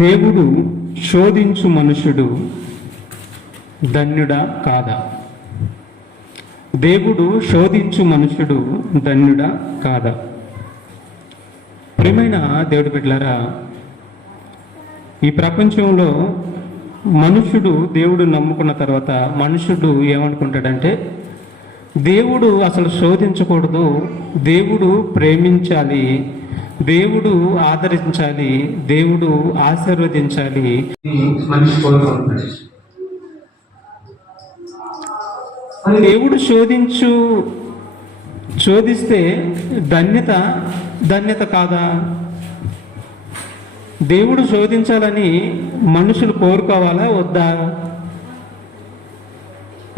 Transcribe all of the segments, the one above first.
దేవుడు శోధించు మనుషుడు ధన్యుడా కాదా? దేవుడు శోధించు మనుషుడు ధన్యుడా కాదా? ప్రియమైన దేవుడి బిడ్డలారా, ఈ ప్రపంచంలో మనుషుడు దేవుడు నమ్ముకున్న తర్వాత మనుషుడు ఏమనుకుంటాడంటే, దేవుడు అసలు శోధించకూడదు, దేవుడు ప్రేమించాలి, దేవుడు ఆదరించాలి, దేవుడు ఆశీర్వదించాలి మనిషి కోరుకుంటాడు. దేవుడు శోధిస్తే ధన్యత కాదా? దేవుడు శోధించాలని మనుషులు కోరుకోవాలా వద్దా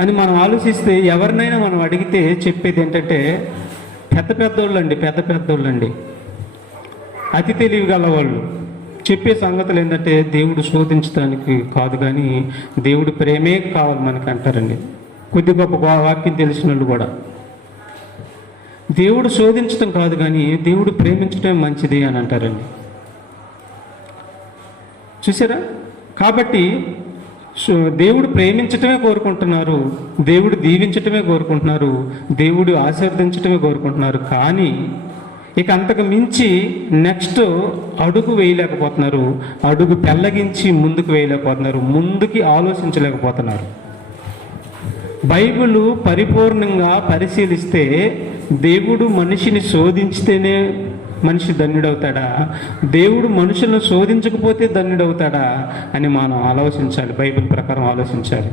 అని మనం ఆలోచిస్తే, ఎవరినైనా మనం అడిగితే చెప్పేది ఏంటంటే, పెద్దోళ్ళండి, అతి తెలివి గలవాళ్ళు చెప్పే సంగతులు ఏంటంటే, దేవుడు శోధించడానికి కాదు కానీ దేవుడు ప్రేమే కావాలి మనకి అంటారండి. కొద్ది గొప్ప వాక్యం తెలిసిన వాళ్ళు కూడా దేవుడు శోధించడం కాదు కానీ దేవుడు ప్రేమించడం మంచిది అని అంటారండి. చూసారా? కాబట్టి దేవుడు ప్రేమించటమే కోరుకుంటున్నారు, దేవుడు దీవించటమే కోరుకుంటున్నారు, దేవుడు ఆశీర్వదించటమే కోరుకుంటున్నారు. కానీ ఇక అంతకు మించి నెక్స్ట్ అడుగు వేయలేకపోతున్నారు, అడుగు పెళ్ళగించి ముందుకు వేయలేకపోతున్నారు, ముందుకి ఆలోచించలేకపోతున్నారు. బైబిల్ పరిపూర్ణంగా పరిశీలిస్తే దేవుడు మనిషిని శోధించితేనే మనిషి ధన్యుడవుతాడా, దేవుడు మనుషులను శోధించకపోతే ధన్యుడవుతాడా అని మనం ఆలోచించాలి. బైబిల్ ప్రకారం ఆలోచించాలి.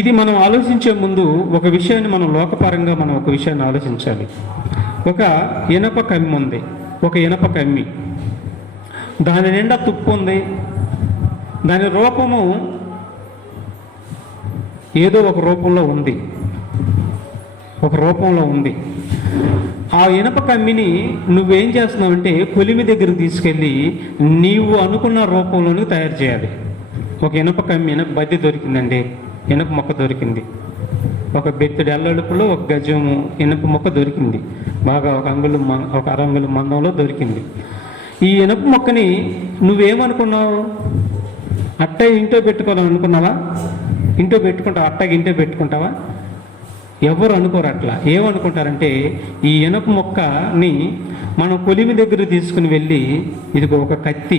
ఇది మనం ఆలోచించే ముందు ఒక విషయాన్ని మనం లోకపరంగా ఒక విషయాన్ని ఆలోచించాలి. ఒక ఇనప కమ్మి ఉంది, ఒక ఇనప కమ్మి, దాని నిండా తుప్పు ఉంది, దాని రూపము ఏదో ఒక రూపంలో ఉంది. ఆ ఇనప కమ్మిని నువ్వేం చేస్తున్నావంటే కొలిమి దగ్గరకు తీసుకెళ్ళి నీవు అనుకున్న రూపంలోనే తయారు చేయాలి. ఒక ఇనప కమ్మి, ఇనప బద్ది దొరికిందండి, ఇనప మొక్క దొరికింది, ఒక బెత్తడి అల్లడుపులో ఒక గజము ఇనప మొక్క దొరికింది, బాగా ఒక అరంగుల మందంలో దొరికింది. ఈ ఇనప మొక్కని నువ్వేమనుకున్నావు? ఇంట్లో పెట్టుకోవాలనుకున్నావా? అట్టకి ఇంట్లో పెట్టుకుంటావా? ఎవరు అనుకోరు అట్లా. ఏమనుకుంటారంటే, ఈ ఇనప మొక్కని మనం కొలిమి దగ్గర తీసుకుని వెళ్ళి, ఇదిగో ఒక కత్తి,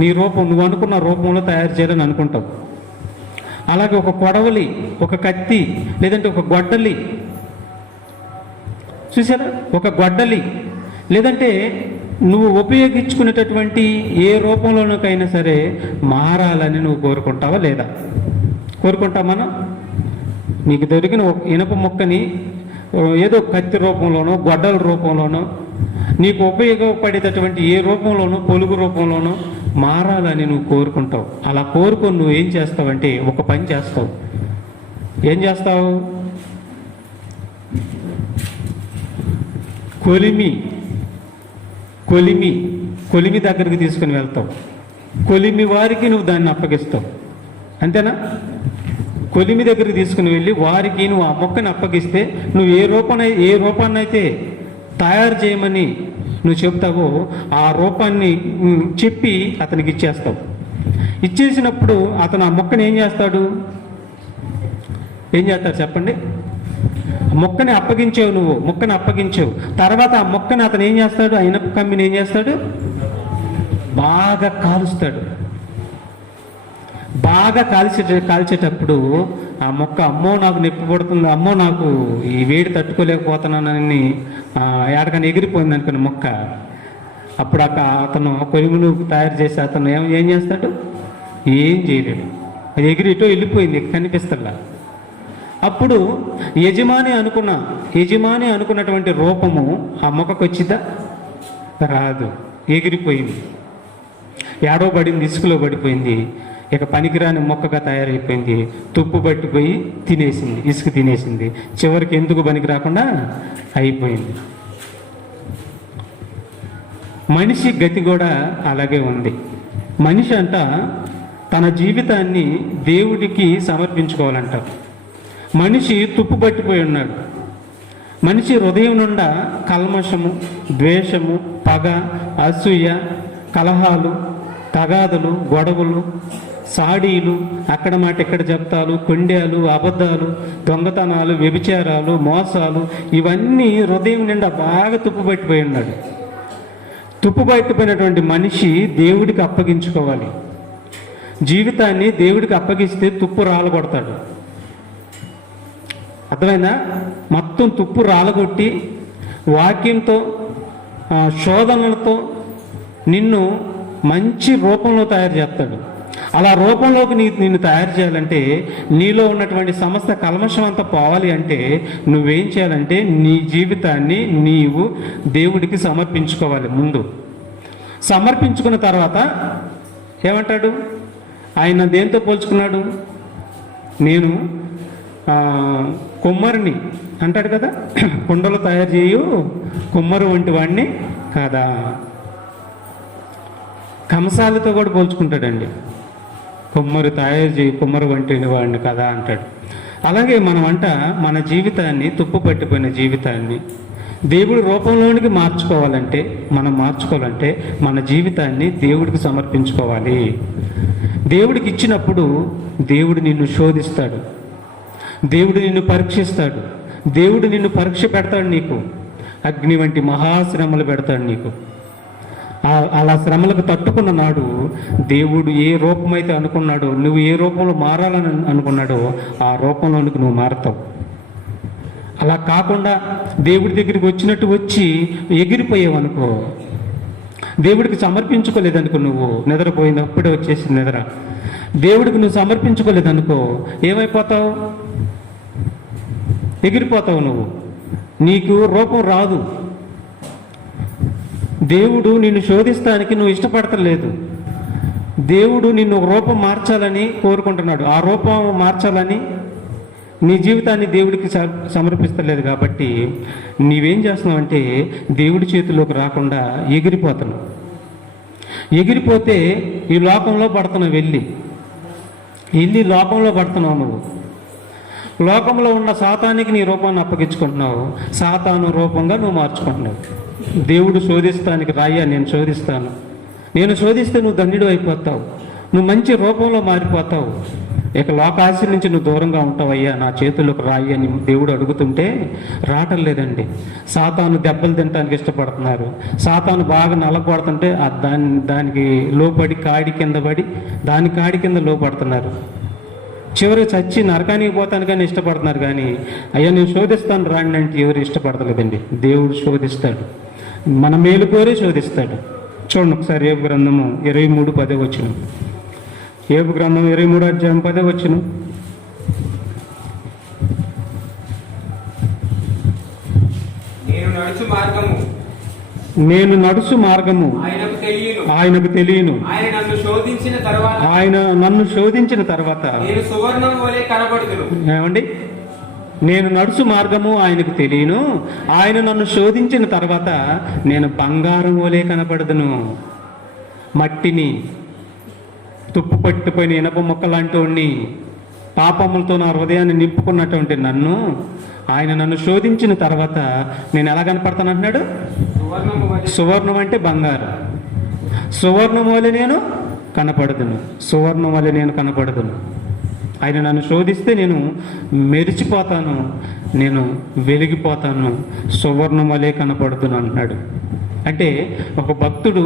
నీ రూపం నువ్వు అనుకున్న రూపంలో తయారు చేయాలని అనుకుంటావు. అలాగే ఒక కొడవలి, ఒక కత్తి, లేదంటే ఒక గొడ్డలి, చూసారా, ఒక గొడ్డలి, లేదంటే నువ్వు ఉపయోగించుకునేటటువంటి ఏ రూపంలోనకైనా సరే మారాలని నువ్వు కోరుకుంటావా లేదా? కోరుకుంటాం మనం. నీకు దొరికిన ఇనప మొక్కని ఏదో కత్తి రూపంలోనో గొడ్డల రూపంలోనో నీకు ఉపయోగపడేటటువంటి ఏ రూపంలోనో పొలుగు రూపంలోనో మారాలని నువ్వు కోరుకుంటావు. అలా కోరుకొని నువ్వు ఏం చేస్తావంటే ఒక పని చేస్తావు. ఏం చేస్తావు? కొలిమి దగ్గరికి తీసుకుని వెళ్తావు. కొలిమి వారికి నువ్వు దాన్ని అప్పగిస్తావు. అంతేనా? కొలిమి దగ్గరికి తీసుకుని వెళ్ళి వారికి నువ్వు ఆ మొక్కని అప్పగిస్తే, నువ్వు ఏ రూపాన్ని అయితే తయారు చేయమని నువ్వు చెప్తావో ఆ రూపాన్ని చెప్పి అతనికి ఇచ్చేస్తావు. ఇచ్చేసినప్పుడు అతను ఆ మొక్కని ఏం చేస్తాడు? చెప్పండి. మొక్కని అప్పగించావు, నువ్వు మొక్కని అప్పగించావు. తర్వాత ఆ మొక్కని అతను ఏం చేస్తాడు? ఆ ఇనప కమ్మిని ఏం చేస్తాడు? బాగా కాలుస్తాడు. బాగా కాల్చేటప్పుడు ఆ మొక్క, అమ్మో నాకు నొప్పి పడుతుంది, అమ్మో నాకు ఈ వేడి తట్టుకోలేకపోతున్నానని ఎక్కడికైనా ఎగిరిపోయింది అనుకున్న మొక్క. అప్పుడు అతను కొలిములు తయారు చేసి అతను ఏం చేస్తాడు? ఏం చేయలేడు. అది ఎగిరిటో వెళ్ళిపోయింది, కనిపిస్తలా. అప్పుడు యజమాని అనుకున్నటువంటి రూపము ఆ మొక్కకు వచ్చిందా? రాదు, ఎగిరిపోయింది, ఏడో పడింది, ఇసుకలో పడిపోయింది, ఇక పనికిరాని మొక్కగా తయారైపోయింది, తుప్పు పట్టిపోయి తినేసింది, ఇసుక తినేసింది, చివరికి ఎందుకు పనికి రాకుండా అయిపోయింది. మనిషి గతి కూడా అలాగే ఉంది. మనిషి అంట తన జీవితాన్ని దేవుడికి సమర్పించుకోవాలంటారు. మనిషి తుప్పు పట్టిపోయి ఉన్నాడు. మనిషి హృదయం నుండా కల్మషము, ద్వేషము, పగ, అసూయ, కలహాలు, తగాదులు, గొడవలు, సాడీలు, అక్కడ మాట ఇక్కడ చెప్తాలు, కొండ్యాలు, అబద్ధాలు, దొంగతనాలు, వ్యభిచారాలు, మోసాలు, ఇవన్నీ హృదయం నిండా బాగా తుప్పుపట్టిపోయి ఉన్నాడు. తుప్పుపట్టిపోయినటువంటి మనిషి దేవుడికి అప్పగించుకోవాలి. జీవితాన్ని దేవుడికి అప్పగిస్తే తుప్పు రాలగొడతాడు. అర్థమైందా? మొత్తం తుప్పు రాలగొట్టి వాక్యంతో, శోధనలతో నిన్ను మంచి రూపంలో తయారు చేస్తాడు. అలా రూపంలోకి నిన్ను తయారు చేయాలంటే, నీలో ఉన్నటువంటి సమస్త కల్మషం అంతా పోవాలి అంటే నువ్వేం చేయాలంటే నీ జీవితాన్ని నీవు దేవుడికి సమర్పించుకోవాలి. ముందు సమర్పించుకున్న తర్వాత ఏమంటాడు? ఆయన దేంతో పోల్చుకున్నాడు? నేను కుమ్మరిని అంటాడు కదా, కుండలు తయారు చేయు కుమ్మరు వంటి వాడిని కదా. కంసాలతో కూడా పోల్చుకుంటాడండి. కుమ్మరు తయారు చేయి కుమ్మరు వంటి వాడిని కదా అంటాడు. అలాగే మన జీవితాన్ని, తుప్పు పట్టిపోయిన జీవితాన్ని దేవుడి రూపంలోనికి మార్చుకోవాలంటే, మన జీవితాన్ని దేవుడికి సమర్పించుకోవాలి. దేవుడికి ఇచ్చినప్పుడు దేవుడు నిన్ను శోధిస్తాడు, దేవుడు నిన్ను పరీక్షిస్తాడు, దేవుడు నిన్ను పరీక్ష పెడతాడు. నీకు అగ్ని వంటి మహాశ్రమలు పెడతాడు నీకు. అలా శ్రమలకు తట్టుకున్న నాడు దేవుడు ఏ రూపమైతే అనుకున్నాడో, నువ్వు ఏ రూపంలో మారాలని అనుకున్నాడో ఆ రూపంలోనికి నువ్వు మారుతావు. అలా కాకుండా దేవుడి దగ్గరికి వచ్చినట్టు వచ్చి ఎగిరిపోయావనుకో, దేవుడికి సమర్పించుకోలేదనుకో, నువ్వు నిద్రపోయినప్పుడే వచ్చేసింది నిద్ర, దేవుడికి నువ్వు సమర్పించుకోలేదనుకో ఏమైపోతావు? ఎగిరిపోతావు. నువ్వు నీకు రూపం రాదు. దేవుడు నిన్ను శోధిస్తానికి నువ్వు ఇష్టపడతలేదు. దేవుడు నిన్ను రూపం మార్చాలని కోరుకుంటున్నాడు. ఆ రూపం మార్చాలని నీ జీవితాన్ని దేవుడికి సమర్పిస్తలేదు. కాబట్టి నీవేం చేస్తున్నావంటే దేవుడి చేతిలోకి రాకుండా ఎగిరిపోతున్నావు. ఎగిరిపోతే ఈ లోకంలో పడుతున్నావు. వెళ్ళి లోకంలో పడుతున్నావు. నువ్వు లోకంలో ఉన్న సాతానికి నీ రూపాన్ని అప్పగించుకుంటున్నావు. సాతాను రూపంగా నువ్వు మార్చుకుంటున్నావు. దేవుడు శోధిస్తానికి రాయ్యా, నేను శోధిస్తాను, నేను శోధిస్తే నువ్వు ధన్యుడు అయిపోతావు, నువ్వు మంచి రూపంలో మారిపోతావు, ఇక లోకాశ నుంచి నువ్వు దూరంగా ఉంటావయ్యా, నా చేతుల్లోకి రాయి అని దేవుడు అడుగుతుంటే రావటం లేదండి. సాతాను దెబ్బలు తినడానికి ఇష్టపడుతున్నారు. సాతాను బాగా నలగొడుతుంటే దానికి లోపడి కాడి కింద పడి దాని కాడి కింద లోపడుతున్నారు. చివరికి చచ్చి నరకానికి పోతాను కానీ ఇష్టపడుతున్నారు. కానీ అయ్యా నేను శోధిస్తాను రాండి అంటే ఎవరు ఇష్టపడతలేదండి. దేవుడు శోధిస్తాడు, మన మేలు కోరే శోధిస్తాడు. చూడండి ఒకసారి యోబు గ్రంథము 23:10 యోబు గ్రంథం 23:10 నేను నడుచు మార్గము ఆయనకు తెలియను. ఆయన నన్ను శోధించిన తర్వాత ఏమండి? నేను నడుచు మార్గము ఆయనకు తెలియను, ఆయన నన్ను శోధించిన తర్వాత నేను బంగారం వలె కనపడదును. మట్టిని, తుప్పు పట్టుపోయిన ఇనప మొక్కలాంటి పాపములతో నా హృదయాన్ని నింపుకున్నటువంటి ఆయన నన్ను శోధించిన తర్వాత నేను ఎలా కనపడతాను అంటున్నాడు? సువర్ణం అంటే బంగారం. సువర్ణం వలె నేను కనపడదును. సువర్ణం వలె నేను కనపడదును. ఆయన నన్ను శోధిస్తే నేను మెరిచిపోతాను, నేను వెలిగిపోతాను, సువర్ణం వలె కనపడుతును అంటున్నాడు. అంటే ఒక భక్తుడు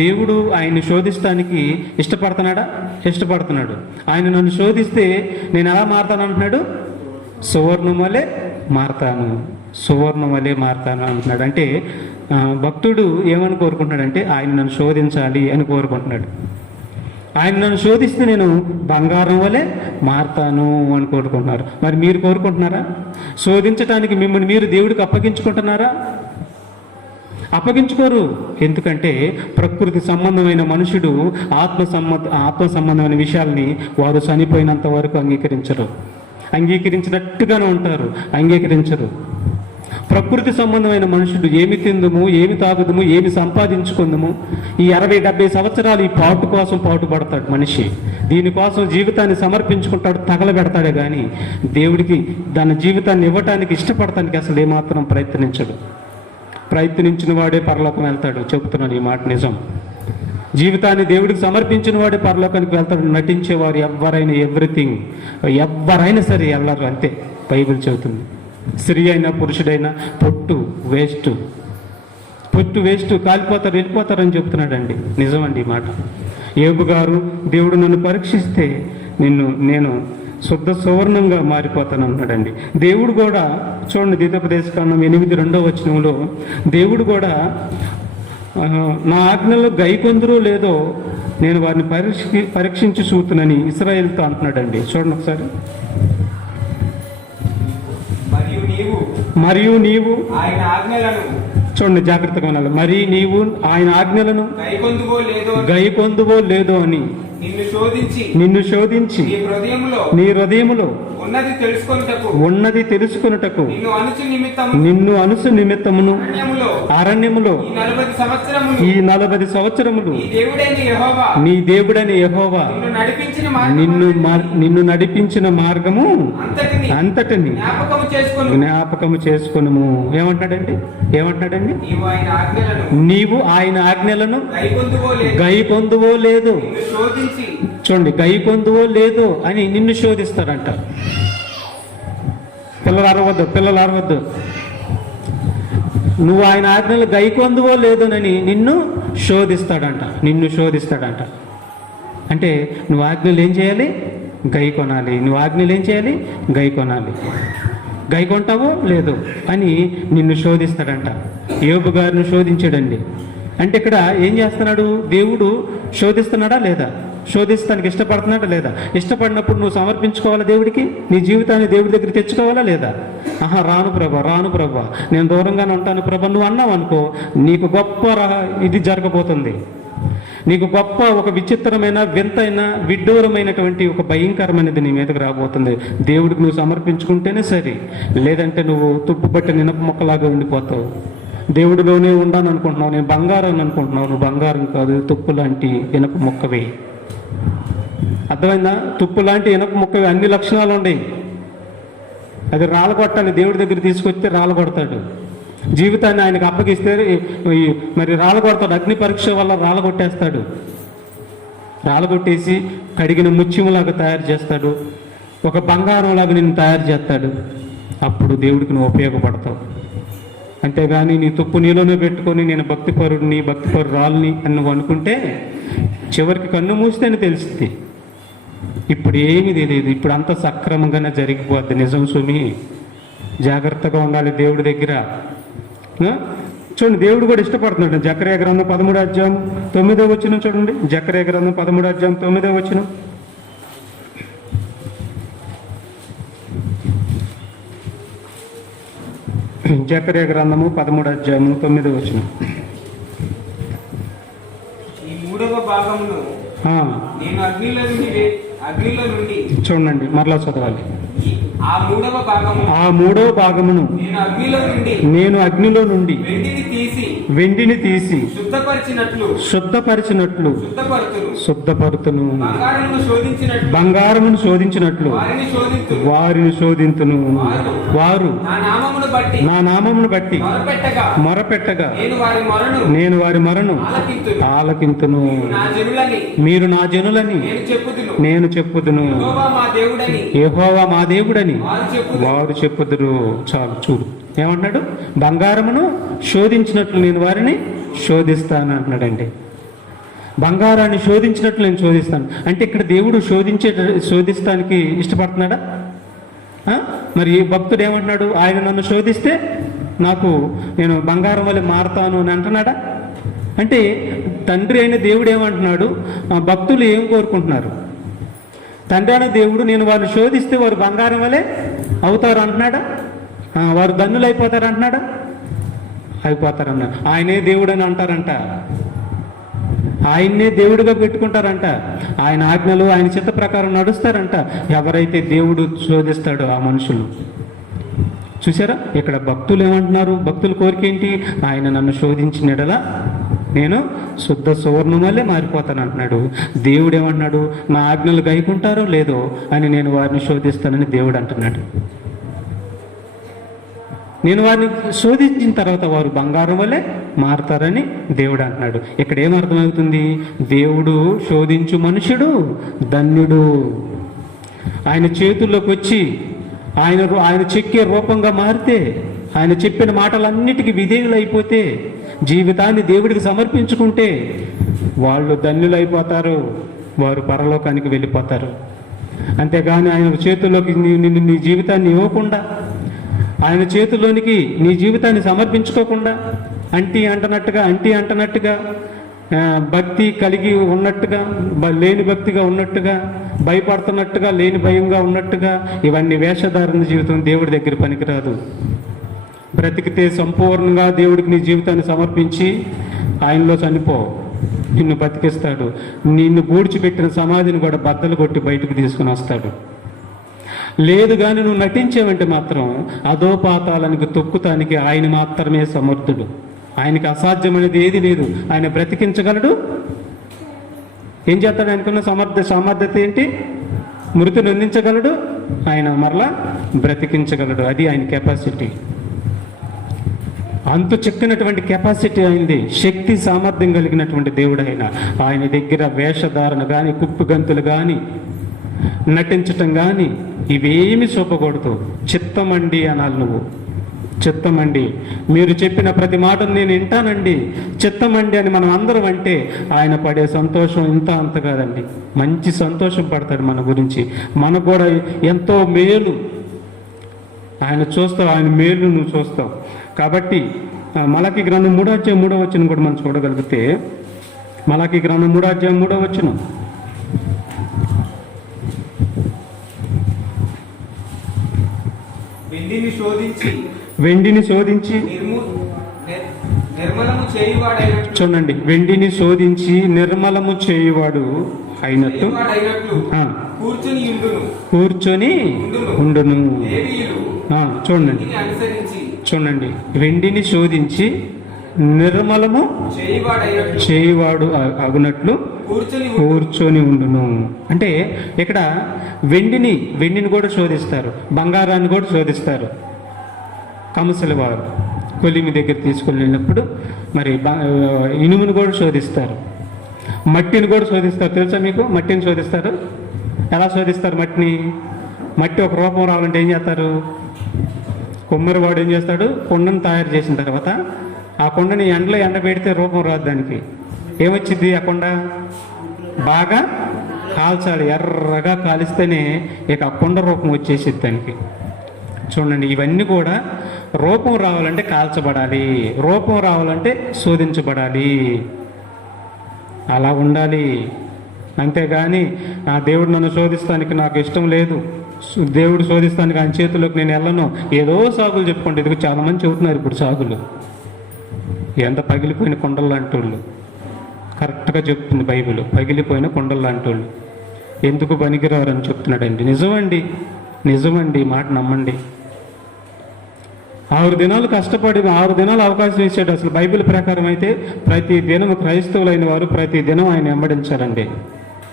దేవుడు ఆయన్ని శోధిస్తానికి ఇష్టపడుతున్నాడా? ఇష్టపడుతున్నాడు. ఆయన నన్ను శోధిస్తే నేను ఎలా మారుతాను అంటున్నాడు? సువర్ణం వలె మారతాను, సువర్ణం వలె మారతాను అంటున్నాడు. అంటే భక్తుడు ఏమని కోరుకుంటున్నాడంటే ఆయన నన్ను శోధించాలి అని కోరుకుంటున్నాడు. ఆయన నన్ను శోధిస్తే నేను బంగారం వలె మారతాను అని కోరుకుంటున్నారు. మరి మీరు కోరుకుంటున్నారా? శోధించడానికి మిమ్మల్ని మీరు దేవుడికి అప్పగించుకుంటున్నారా? అప్పగించుకోరు. ఎందుకంటే ప్రకృతి సంబంధమైన మనుషుడు ఆత్మ సంబంధమైన విషయాల్ని వారు చనిపోయినంత వరకు అంగీకరించినట్టుగానే ఉంటారు, అంగీకరించరు. ప్రకృతి సంబంధమైన మనుషుడు ఏమి తిందుము, ఏమి తాగుదుము, ఏమి సంపాదించుకుందుము, ఈ 60-70 సంవత్సరాలు ఈ పాటు కోసం పాటుపడతాడు మనిషి. దీనికోసం జీవితాన్ని సమర్పించుకుంటాడు, తగలబెడతాడే కానీ దేవుడికి దాని జీవితాన్ని ఇవ్వటానికి ఇష్టపడటానికి అసలు ఏమాత్రం ప్రయత్నించడు. ప్రయత్నించిన వాడే పరలోకం వెళ్తాడు. చెబుతున్నాను ఈ మాట నిజం. జీవితాన్ని దేవుడికి సమర్పించిన వాడే పరలోకానికి వెళ్తాడు. నటించేవారు ఎవరైనా ఎవరైనా సరే వెళ్ళరు, అంతే బైబిల్ చెబుతుంది. స్త్రీ అయినా పురుషుడైనా పొట్టు వేస్ట్, కాలిపోతారు, వెళ్ళిపోతారని చెప్తున్నాడండి. నిజమండి ఈ మాట. యోబు గారు, దేవుడు నన్ను పరీక్షిస్తే నేను శుద్ధ సువర్ణంగా మారిపోతాను అన్నాడండి. దేవుడు కూడా చూడండి, ద్వితోపదేశకాండం 8:2 దేవుడు కూడా నా ఆజ్ఞలు గైకొందరో లేదో నేను వారిని పరీక్షించి చూతునని ఇశ్రాయేలుతో అంటున్నాడండి. చూడండి ఒకసారి. మరియు నీవు ఆయన ఆజ్ఞలను, చూడండి జాగ్రత్తగా ఉండాలి, మరి నీవు ఆయన ఆజ్ఞలను గైకొందువో లేదో అని నిన్ను శోధించి నీ హృదయములో ఉన్నది తెలుసుకొనుటకు నిన్ను అనుసు నిమిత్తమును అరణ్యములో ఈ 40 సంవత్సరములు నీ దేవుడైన యెహోవా నిన్ను నడిపించిన మార్గము అంతటిని జ్ఞాపకము చేసుకొనుము. ఏమంటాడండి? నీవు ఆయన ఆజ్ఞలను గైకొందువో లేదో, చూడండి, గైకొందువో లేదో అని నిన్ను శోధిస్తాడంట. పిల్లలు అరవద్దు. నువ్వు ఆయన ఆజ్ఞలు గైకొందువో లేదోనని నిన్ను శోధిస్తాడంట. అంటే నువ్వు ఆజ్ఞలు ఏం చేయాలి? గైకొనాలి. గైకొంటావో లేదో అని నిన్ను శోధిస్తాడంట. యోబు గారిని శోధించాడండి. అంటే ఇక్కడ ఏం చేస్తున్నాడు? దేవుడు శోధిస్తున్నాడా లేదా? శోధిస్తానికి ఇష్టపడుతున్నాడా లేదా? ఇష్టపడినప్పుడు నువ్వు సమర్పించుకోవాలా దేవుడికి? నీ జీవితాన్ని దేవుడి దగ్గర తెచ్చుకోవాలా లేదా? రాను ప్రభా, నేను దూరంగానే ఉంటాను ప్రభా నువ్వు అన్నావు అనుకో, నీకు గొప్ప ఇది జరగబోతుంది. నీకు గొప్ప ఒక విచిత్రమైన, వింతైన, విడ్డూరమైనటువంటి ఒక భయంకరమైనది నీ మీదకి రాబోతుంది. దేవుడికి నువ్వు సమర్పించుకుంటేనే సరే, లేదంటే నువ్వు తుప్పు పట్టిన ఇనప మొక్కలాగా ఉండిపోతావు. దేవుడిలోనే ఉండాను అనుకుంటున్నావు, నేను బంగారం అనుకుంటున్నావు. నువ్వు బంగారం కాదు, తుప్పు లాంటి ఇనప మొక్కవే. అర్థమైందా? తుప్పు లాంటి ఇనప మొక్కవి అన్ని లక్షణాలు ఉన్నాయి. అది రాలగొట్టాలి, దేవుడి దగ్గర తీసుకొస్తే రాలగొడతాడు. జీవితాన్ని ఆయనకు అప్పగిస్తే మరి రాలగొడతాడు. అగ్ని పరీక్ష వల్ల రాలగొట్టేస్తాడు. రాలగొట్టేసి కడిగిన ముత్యములాగా తయారు చేస్తాడు, ఒక బంగారంలాగా నిన్ను తయారు చేస్తాడు. అప్పుడు దేవుడికి నువ్వు ఉపయోగపడతావు. అంతేగాని నీ తుప్పు నీలోనే పెట్టుకొని నేను భక్తిపరురాల్ని అని నువ్వు అనుకుంటే చివరికి కన్ను మూస్తేనే తెలుస్తుంది. ఇప్పుడు ఏమీ తెలియదు. ఇప్పుడు అంతా సక్రమంగానే జరిగిపోద్ది. నిజం సుమి, జాగ్రత్తగా ఉండాలి దేవుడి దగ్గర. చూడండి, దేవుడు కూడా ఇష్టపడుతున్నాడు. జకర్యా గ్రంథం 13:9 చూడండి. జకర్యా గ్రంథం 13:9. జకర్యా గ్రంథము 13:9. ఈ 3వ భాగమును నేను అగ్నిలో నుండి చూడండి, మరలా చదవాలి. ఆ 3వ భాగమును నేను అగ్నిలో నుండి వెండిని తీసి శుద్ధపరిచినట్లు శుద్ధపరుతును, బంగారమును శోధించినట్లు వారిని శోధింతును. వారు నా నామమును బట్టి మొరపెట్టగా నేను వారి మొరను ఆలకింతును. మీరు నా జనులని నేను చెప్పుదును, యెహోవా మా దేవుడని వారు చెప్పుదురు. చాలు, చూడు ఏమంటున్నాడు? బంగారమును శోధించినట్లు నేను వారిని శోధిస్తాను బంగారాన్ని శోధించినట్లు నేను శోధిస్తాను అంటే ఇక్కడ దేవుడు శోధిస్తానికి ఇష్టపడుతున్నాడా? మరి భక్తుడు ఏమంటున్నాడు? ఆయన నన్ను శోధిస్తే నేను బంగారం వల్ల మారతాను అని అంటున్నాడా? అంటే తండ్రి అయిన దేవుడు ఏమంటున్నాడు? భక్తులు ఏం కోరుకుంటున్నారు? తండ్రి అయిన దేవుడు నేను వారిని శోధిస్తే వారు బంగారం వలె అవుతారు అంటున్నాడా? వారు ధన్యులు అయిపోతారు అంటున్నాడా? అయిపోతారన్న. ఆయనే దేవుడు అని అంటారంట. ఆయన్నే దేవుడిగా పెట్టుకుంటారంట. ఆయన ఆజ్ఞలు, ఆయన చిత్త ప్రకారం నడుస్తారంట. ఎవరైతే దేవుడు శోధిస్తాడో ఆ మనుషులు. చూసారా ఇక్కడ భక్తులు ఏమంటున్నారు? భక్తుల కోరిక ఏంటి? ఆయన నన్ను శోధించినడలా నేను శుద్ధ సువర్ణం వల్లే మారిపోతాను అంటున్నాడు. దేవుడు ఏమంటున్నాడు? నా ఆజ్ఞలు గైకుంటారో లేదో అని నేను వారిని శోధిస్తానని దేవుడు అంటున్నాడు. నేను వారిని శోధించిన తర్వాత వారు బంగారం వలె మారతారని దేవుడు అంటున్నాడు. ఇక్కడ ఏం అర్థమవుతుంది? దేవుడు శోధించు మనుషుడు ధన్యుడు. ఆయన చేతుల్లోకి వచ్చి ఆయన చెక్కే రూపంగా మారితే, ఆయన చెప్పిన మాటలన్నిటికీ విధేయులైపోతే, జీవితాన్ని దేవుడికి సమర్పించుకుంటే వాళ్ళు ధన్యులైపోతారు, వారు పరలోకానికి వెళ్ళిపోతారు. అంతేగాని ఆయన చేతుల్లోకి నీ జీవితాన్ని ఇవ్వకుండా, ఆయన చేతుల్లోనికి నీ జీవితాన్ని సమర్పించుకోకుండా, అంటీ అంటనట్టుగా భక్తి కలిగి ఉన్నట్టుగా, లేని భక్తిగా ఉన్నట్టుగా, భయపడుతున్నట్టుగా లేని భయంగా ఉన్నట్టుగా, ఇవన్నీ వేషధారణ జీవితం దేవుడి దగ్గర పనికిరాదు. బ్రతికితే సంపూర్ణంగా దేవుడికి నీ జీవితాన్ని సమర్పించి ఆయనలో చనిపో, నిన్ను బతికిస్తాడు. నిన్ను పూడ్చిపెట్టిన సమాధిని కూడా బద్దలు కొట్టి బయటకు తీసుకుని వస్తాడు. లేదు కానీ నువ్వు నటించావంటే మాత్రం అధోపాతాలకు తొక్కుతానికి ఆయన మాత్రమే సమర్థుడు. ఆయనకి అసాధ్యమనేది ఏది లేదు. ఆయన బ్రతికించగలడు. ఏం చేస్తాడు? ఆయనకున్న సమర్థత ఏంటి? మృతిని అందించగలడు, ఆయన మరలా బ్రతికించగలడు. అది ఆయన కెపాసిటీ. అంతు చెక్కినటువంటి కెపాసిటీ అయింది. శక్తి సామర్థ్యం కలిగినటువంటి దేవుడు ఆయన దగ్గర వేషధారణ కానీ, కుప్పిగంతులు కానీ, నటించటం కానీ ఇవేమి చూపకూడదు. చిత్తమండి అనాలి. నువ్వు చిత్తమండి, మీరు చెప్పిన ప్రతి మాటను నేను వింటానండి, చిత్తమండి అని మనం అందరం అంటే ఆయన పడే సంతోషం ఇంత అంత కాదండి. మంచి సంతోషం పడతాడు మన గురించి. మనకు కూడా ఎంతో మేలు ఆయన చూస్తావు, ఆయన మేలు నువ్వు చూస్తావు. కాబట్టి మలాకీ గ్రంథం 3:3 కూడా మనం చూడగలిగితే, మలాకీ గ్రంథం 3:3 వెండిని శోధించి నిర్మలము చేయువాడైనట్లు, చూడండి, వెండిని శోధించి నిర్మలము చేయువాడు అయినట్టు కూర్చొని ఉండును. చూడండి, వెండిని శోధించి నిర్మలము చేయువాడు అగునట్లు కూర్చొని ఉండును. అంటే ఇక్కడ వెండిని కూడా శోధిస్తారు, బంగారాన్ని కూడా శోధిస్తారు. కమసల వారు కొలిమి దగ్గర తీసుకుని వెళ్ళినప్పుడు మరి ఇనుమును కూడా శోధిస్తారు, మట్టిని కూడా శోధిస్తారు. తెలుసా మీకు? మట్టిని శోధిస్తారు. ఎలా శోధిస్తారు మట్టిని? మట్టి ఒక రూపం రావాలంటే ఏం చేస్తారు? కుమ్మరి వాడు ఏం చేస్తాడు? కొండను తయారు చేసిన తర్వాత ఆ కొండని ఎండలో పెడితే రూపం రాదు. దానికి ఏమొచ్చింది? ఆ కొండ బాగా కాల్చాలి, ఎర్రగా కాలిస్తేనే ఇక ఆ కొండ రూపం వచ్చేసిద్ది దానికి. చూడండి, ఇవన్నీ కూడా రూపం రావాలంటే కాల్చబడాలి, రూపం రావాలంటే శోధించబడాలి. అలా ఉండాలి. అంతేగాని నా దేవుడు నన్ను శోధిస్తానికి నాకు ఇష్టం లేదు, దేవుడు శోధిస్తానికి ఆయన చేతుల్లోకి నేను వెళ్ళను, ఏదో సాగులు చెప్పుకోండి. ఇది చాలా మంది చెబుతున్నారు ఇప్పుడు సాగులు. ఎంత పగిలిపోయిన కొండలు లాంటి వాళ్ళు. కరెక్ట్గా చెప్తుంది బైబిల్, పగిలిపోయిన కొండలు లాంటి వాళ్ళు. ఎందుకు పనికిరారని చెప్తున్నాడండి. నిజమండి, మాట నమ్మండి. 6 దినాలు కష్టపడి 6 దినాలు అవకాశం ఇచ్చాడు. అసలు బైబిల్ ప్రకారం అయితే ప్రతి దినం క్రైస్తవులైన వారు ప్రతి దినం ఆయన వెంబడించాలండి.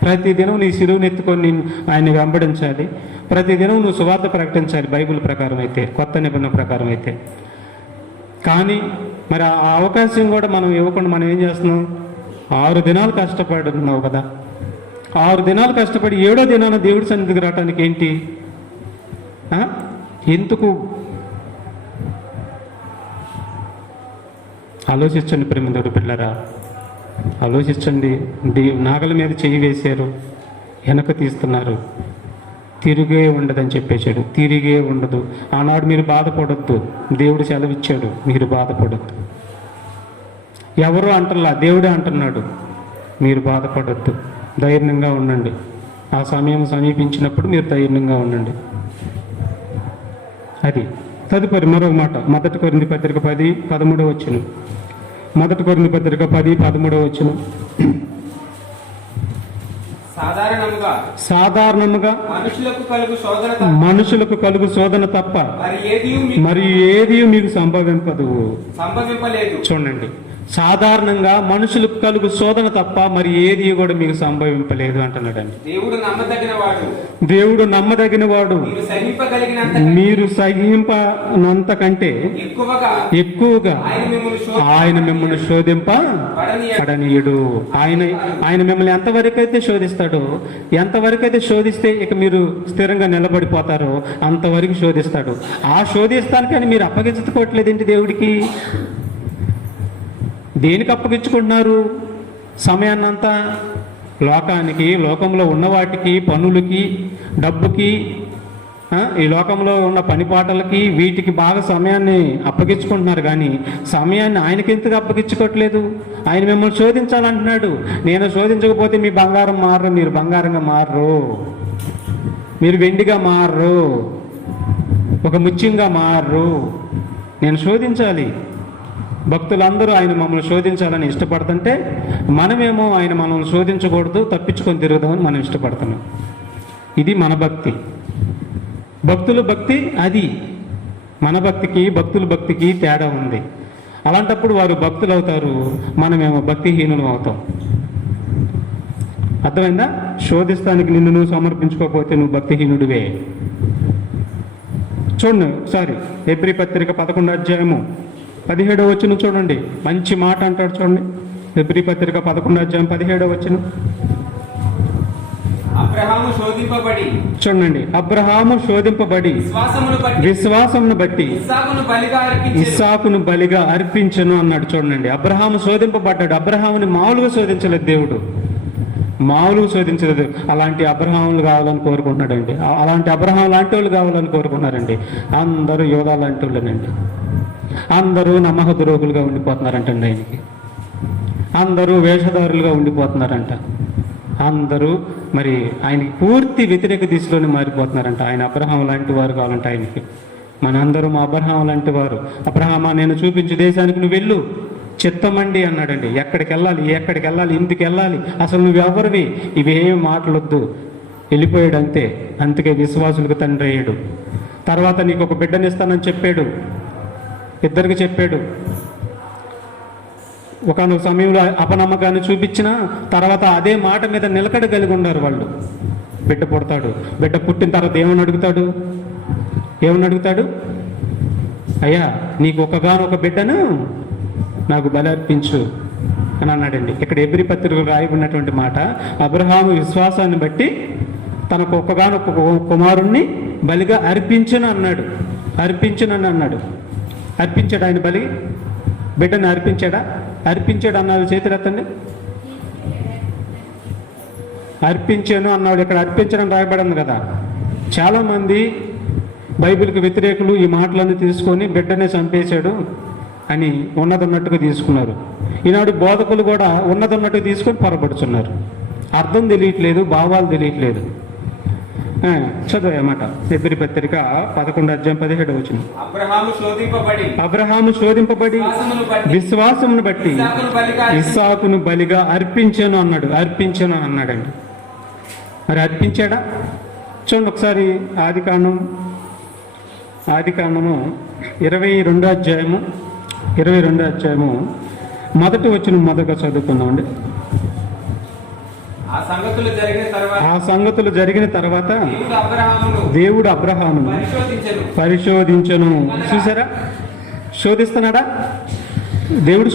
ప్రతి దినం నీ శిలువుని ఎత్తుకొని ఆయన వెంబడించాలి. ప్రతి దినం నువ్వు సువార్త ప్రకటించాలి బైబిల్ ప్రకారం అయితే, కొత్త నిబంధన ప్రకారం అయితే. కానీ మరి ఆ అవకాశం కూడా మనం ఇవ్వకుండా మనం ఏం చేస్తున్నాం? 6 దినాలు కష్టపడుతున్నావు కదా, 6 దినాలు కష్టపడి 7వ దినాన దేవుడి సన్నిధికి రావడానికి ఏంటి? ఎందుకు? ఆలోచించండి ప్రేమదేవుడు పిల్లరా, ఆలోచించండి. నాగల మీద చెయ్యి వేశారు, వెనక తీస్తున్నారు, తిరిగే ఉండదని చెప్పేశాడు. తిరిగే ఉండదు. ఆనాడు మీరు బాధపడొద్దు, దేవుడు సెలవిచ్చాడు, మీరు బాధపడొద్దు. ఎవరు అంటల్లా, దేవుడే అంటున్నాడు, మీరు బాధపడొద్దు, ధైర్యంగా ఉండండి. ఆ సమయం సమీపించినప్పుడు మీరు ధైర్యంగా ఉండండి. అది తదుపరి మరొక మాట, 1 కొరింథీ పత్రిక 10:13 1 కొరింథీ పత్రిక 10:13 సాధారణముగా మనుషులకు కలుగు శోధన తప్ప మరి ఏది మీకు సంభవింపలేదు. చూడండి, సాధారణంగా మనుషులకు కలుగు శోధన తప్ప మరి ఏది కూడా మీకు సంభవింపలేదు అంటున్నాడండి. దేవుడు నమ్మదగిన వాడు, దేవుడు నమ్మదగిన వాడు, మీరు సహింపగలిగినంత మీరు సహింపనంత కంటే ఎక్కువగా ఆయన మిమ్మల్ని శోధింపడనీయుడు. ఆయన మిమ్మల్ని ఎంతవరకు అయితే శోధిస్తాడో, ఎంతవరకు అయితే శోధిస్తే ఇక మీరు స్థిరంగా నిలబడిపోతారో అంతవరకు శోధిస్తాడు. ఆ శోధిస్తానికని మీరు అప్పగించుకోవట్లేదేంటి దేవుడికి? దేనికి అప్పగించుకుంటున్నారు సమయాన్నంతా? లోకానికి, లోకంలో ఉన్న వాటికి, పనులకి, డబ్బుకి, ఈ లోకంలో ఉన్న పనిపాటలకి, వీటికి బాగా సమయాన్ని అప్పగించుకుంటున్నారు. కానీ సమయాన్ని ఆయనకి ఎందుకు అప్పగించుకోవట్లేదు? ఆయన మిమ్మల్ని శోధించాలంటున్నాడు. నేను శోధించకపోతే మీ బంగారం మారరు, మీరు బంగారంగా మారరు, మీరు వెండిగా మారరు, ఒక ముత్యంగా మారరు. నేను శోధించాలి. భక్తులందరూ ఆయన మమ్మల్ని శోధించాలని ఇష్టపడుతుంటే మనమేమో ఆయన మనల్ని శోధించకూడదు, తప్పించుకొని తిరుగుదామని మనం ఇష్టపడుతున్నాం. ఇది మన భక్తి. భక్తుల భక్తి అది. మన భక్తికి భక్తుల భక్తికి తేడా ఉంది. అలాంటప్పుడు వారు భక్తులు అవుతారు, మనమేమో భక్తిహీనులు అవుతాం. అర్థమైందా? శోధిస్తానికి నిన్ను నువ్వు సమర్పించుకోకపోతే నువ్వు భక్తిహీనుడివే. చూడండి ఒకసారి హెబ్రీ పత్రిక 11వ అధ్యాయము 17వ వచనం చూడండి. మంచి మాట అంటాడు చూడండి. హెబ్రీ పత్రిక 11వ అధ్యాయం 17వ వచనం చూడండి. అబ్రహాము శోధింపబడి విశ్వాసమును బట్టి ఇస్సాకును బలిగా అర్పించను అన్నాడు. చూడండి, అబ్రహాము శోధింపబడ్డాడు. అబ్రహాముని మామూలుగా శోధించలేదు దేవుడు, మామూలుగా శోధించలేదు. అలాంటి అబ్రహాములు కావాలని కోరుకుంటున్నాడండి. అలాంటి అబ్రహాం లాంటి వాళ్ళు కావాలని కోరుకుంటున్నారండి. అందరూ యోధా లాంటి వాళ్ళనండి. అందరూ నమ్మక ద్రోగులుగా ఉండిపోతున్నారంటండి ఆయనకి. అందరూ వేషధారులుగా ఉండిపోతున్నారంట. అందరూ మరి ఆయనకి పూర్తి వ్యతిరేక దిశలోనే మారిపోతున్నారంట. ఆయన అబ్రహాం లాంటి వారు కావాలంటే ఆయనకి. మనందరూ మా అబ్రహాం లాంటి వారు. అబ్రహామా, నేను చూపించే దేశానికి నువ్వు వెళ్ళు, చిత్తమండి అన్నాడండి. ఎక్కడికి వెళ్ళాలి, ఇందుకు వెళ్ళాలి, అసలు నువ్వు ఎవరివి, ఇవేం మాటలొద్దు, వెళ్ళిపోయాడు అంతే. అందుకే విశ్వాసులకు తండ్రి అయ్యాడు. తర్వాత నీకు ఒక బిడ్డనిస్తానని చెప్పాడు, ఇద్దరికి చెప్పాడు. ఒకనొక సమయంలో అపనమ్మకాన్ని చూపించిన తర్వాత అదే మాట మీద నిలకడ కలిగి ఉన్నారు వాళ్ళు. బిడ్డ పుడతాడు. బిడ్డ పుట్టిన తర్వాత ఏమని అడుగుతాడు? అయ్యా, నీకు ఒకగానొక బిడ్డను నాకు బలి అర్పించు అని అన్నాడండి. ఇక్కడ హెబ్రీ పత్రికలో రాయబడినటువంటి మాట, అబ్రహాము విశ్వాసాన్ని బట్టి తనకు ఒకగానొక కుమారుణ్ణి బలిగా అర్పించును అన్నాడు. అర్పించాడు ఆయన బలి? బిడ్డను అర్పించాడు అన్నాడు. చేతులెత్తండి. అర్పించాను అన్నాడు. ఇక్కడ అర్పించడం రాయబడింది కదా. చాలామంది బైబిల్కి వ్యతిరేకులు ఈ మాటలన్నీ తీసుకొని బిడ్డనే చంపేశాడు అని ఉన్నదన్నట్టుగా తీసుకున్నారు. ఈనాడు బోధకులు కూడా ఉన్నదన్నట్టుగా తీసుకొని పొరపడుతున్నారు. అర్థం తెలియట్లేదు, భావాలు తెలియట్లేదు. చదువు మాట హెబ్రీ పత్రిక 11వ అధ్యాయం 17వ వచనం. అబ్రహాము శోధింపబడి విశ్వాసమును బట్టి ఇస్సాకును బలిగా అర్పించాను అన్నాడండి. మరి అర్పించాడా? చూడండి ఒకసారి ఆదికాండము 22వ అధ్యాయము మొదటి వచనం మొదటగా చదువుకుందామండి. ఆ సంగతులు జరిగిన తర్వాత దేవుడు అబ్రహామును పరిశోధించను. చూసారా? శోధిస్తున్నాడా దేవుడు?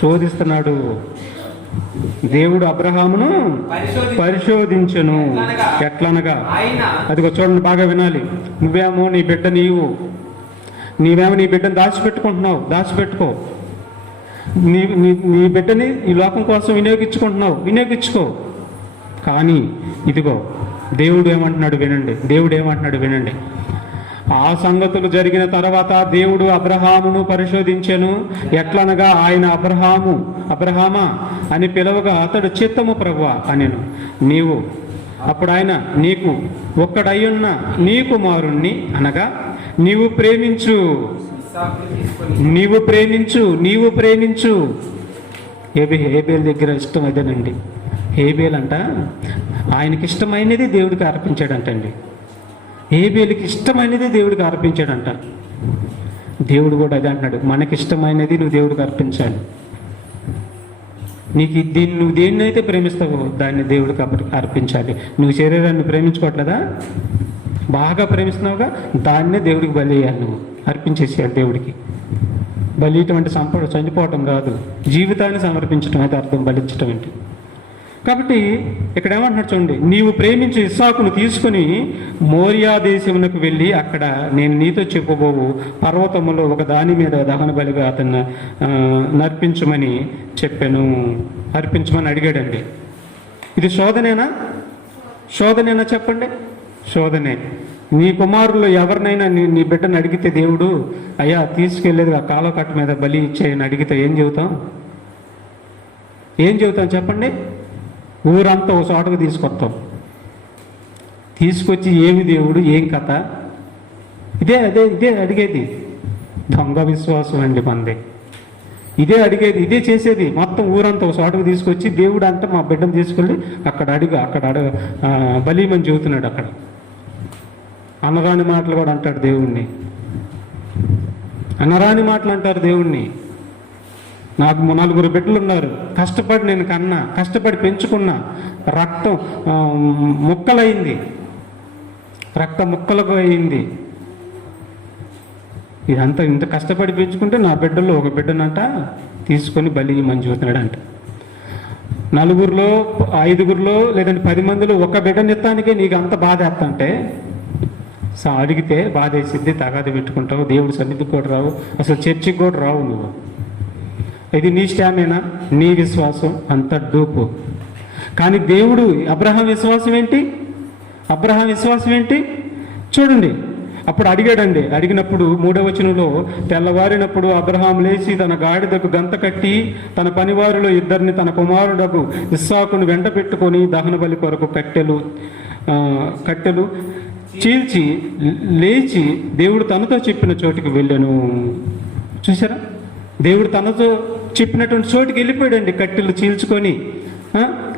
శోధిస్తున్నాడు. దేవుడు అబ్రహామును పరిశోధించను. ఎట్లనగా, అదిగో చూడండి, బాగా వినాలి. నువ్వేమో నీ బిడ్డను దాచిపెట్టుకో. నీ బిడ్డని ఈ లోకం కోసం వినియోగించుకో. కానీ ఇదిగో దేవుడు ఏమంటున్నాడు వినండి. ఆ సంగతులు జరిగిన తర్వాత దేవుడు అబ్రహామును పరిశోధించెను. ఎట్లనగా ఆయన అబ్రహామా అని పిలవగా అతడు చిత్తము ప్రభువా అనెను. అప్పుడు ఆయన నీకు ఒక్కడయ్యున్న నీ కుమారుణ్ణి అనగా నీవు ప్రేమించు. హేబేల్ దగ్గర ఇష్టం అదేనండి. హేబేల్ అంట ఆయనకి ఇష్టమైనది దేవుడికి అర్పించాడంటండి. హేబేలుకి ఇష్టమైనది దేవుడికి అర్పించాడంట. దేవుడు కూడా అదే అంటున్నాడు, మనకిష్టమైనది నువ్వు దేవుడికి అర్పించాలి. నీకు నువ్వు దేన్నైతే ప్రేమిస్తావో దాన్ని దేవుడికి అర్పించాలి. నువ్వు శరీరాన్ని ప్రేమించుకోవట్లేదా? బాగా ప్రేమిస్తున్నావుగా, దాన్నే దేవుడికి బలి వేయాలి, నువ్వు అర్పించేసేయాలి దేవుడికి. బలియటం అంటే చనిపోవటం కాదు, జీవితాన్ని సమర్పించడం అయితే అర్థం బలించటం అంటే. కాబట్టి ఇక్కడ ఏమంటున్నాడు చూడండి, నీవు ప్రేమించే ఇస్సాకును తీసుకుని మోరియా దేశమునకు వెళ్ళి అక్కడ నేను నీతో చెప్పబోవు పర్వతములో ఒక దాని మీద దహన బలిగా అతన్ని నర్పించమని చెప్పాను. అర్పించమని అడిగాడండి. ఇది శోధనేనా? శోధనేనా చెప్పండి? శోధనే. నీ కుమారులు ఎవరినైనా నీ బిడ్డను అడిగితే దేవుడు అయ్యా తీసుకెళ్ళేది ఆ కాలువ కట్ట మీద బలి ఇచ్చేయని అడిగితే ఏం చెబుతాం? ఏం చెబుతాం చెప్పండి? ఊరంతా ఒక చోటకు తీసుకొస్తాం. తీసుకొచ్చి ఏమి దేవుడు, ఏం కథ? ఇదే అడిగేది. దొంగ విశ్వాసం అండి మనది. ఇదే అడిగేది, ఇదే చేసేది. మొత్తం ఊరంతా ఒక చోటకు తీసుకొచ్చి దేవుడు అంటే మా బిడ్డను తీసుకెళ్ళి అక్కడ బలిమని చెబుతున్నాడు. అక్కడ అనరాని మాటలు కూడా అంటాడు దేవుణ్ణి. అనరాని మాటలు అంటారు దేవుణ్ణి. నాకు 4 బిడ్డలు ఉన్నారు, కష్టపడి నేను కన్నా, కష్టపడి పెంచుకున్నా, రక్తం ముక్కలైంది, రక్తం ముక్కలకు అయింది. ఇదంతా ఇంత కష్టపడి పెంచుకుంటే నా బిడ్డల్లో ఒక బిడ్డనంట తీసుకొని బలి ఇమ్మని చెబుతున్నాడు అంట. 4గురిలో 5గురిలో లేదంటే 10 మందిలో ఒక బిడ్డనిత్తానికే నీకు అంత బాధ వేస్తంటే అడిగితే బాధ వేసిద్ది, తగాది పెట్టుకుంటావు, దేవుడు సన్నిధికి కూడా రావు, అసలు చర్చికి కూడా రావు నువ్వు. ఇది నీ స్టామినా, నీ విశ్వాసం అంత డూపు. కానీ దేవుడు అబ్రహాం విశ్వాసం ఏంటి? అబ్రహాం విశ్వాసం ఏంటి చూడండి. అప్పుడు అడిగాడండి. అడిగినప్పుడు 3వ వచనంలో, తెల్లవారినప్పుడు అబ్రహాం లేచి తన గాడిదకు గంత కట్టి తన పనివారిలో 2 తన కుమారుడకు ఇస్సాకును వెంట పెట్టుకొని దహన బలి కొరకు కట్టెలు చీల్చి లేచి దేవుడు తనతో చెప్పిన చోటికి వెళ్ళాను. చూసారా? దేవుడు తనతో చెప్పినటువంటి చోటికి వెళ్ళిపోయాడండి. కట్టెలు చీల్చుకొని,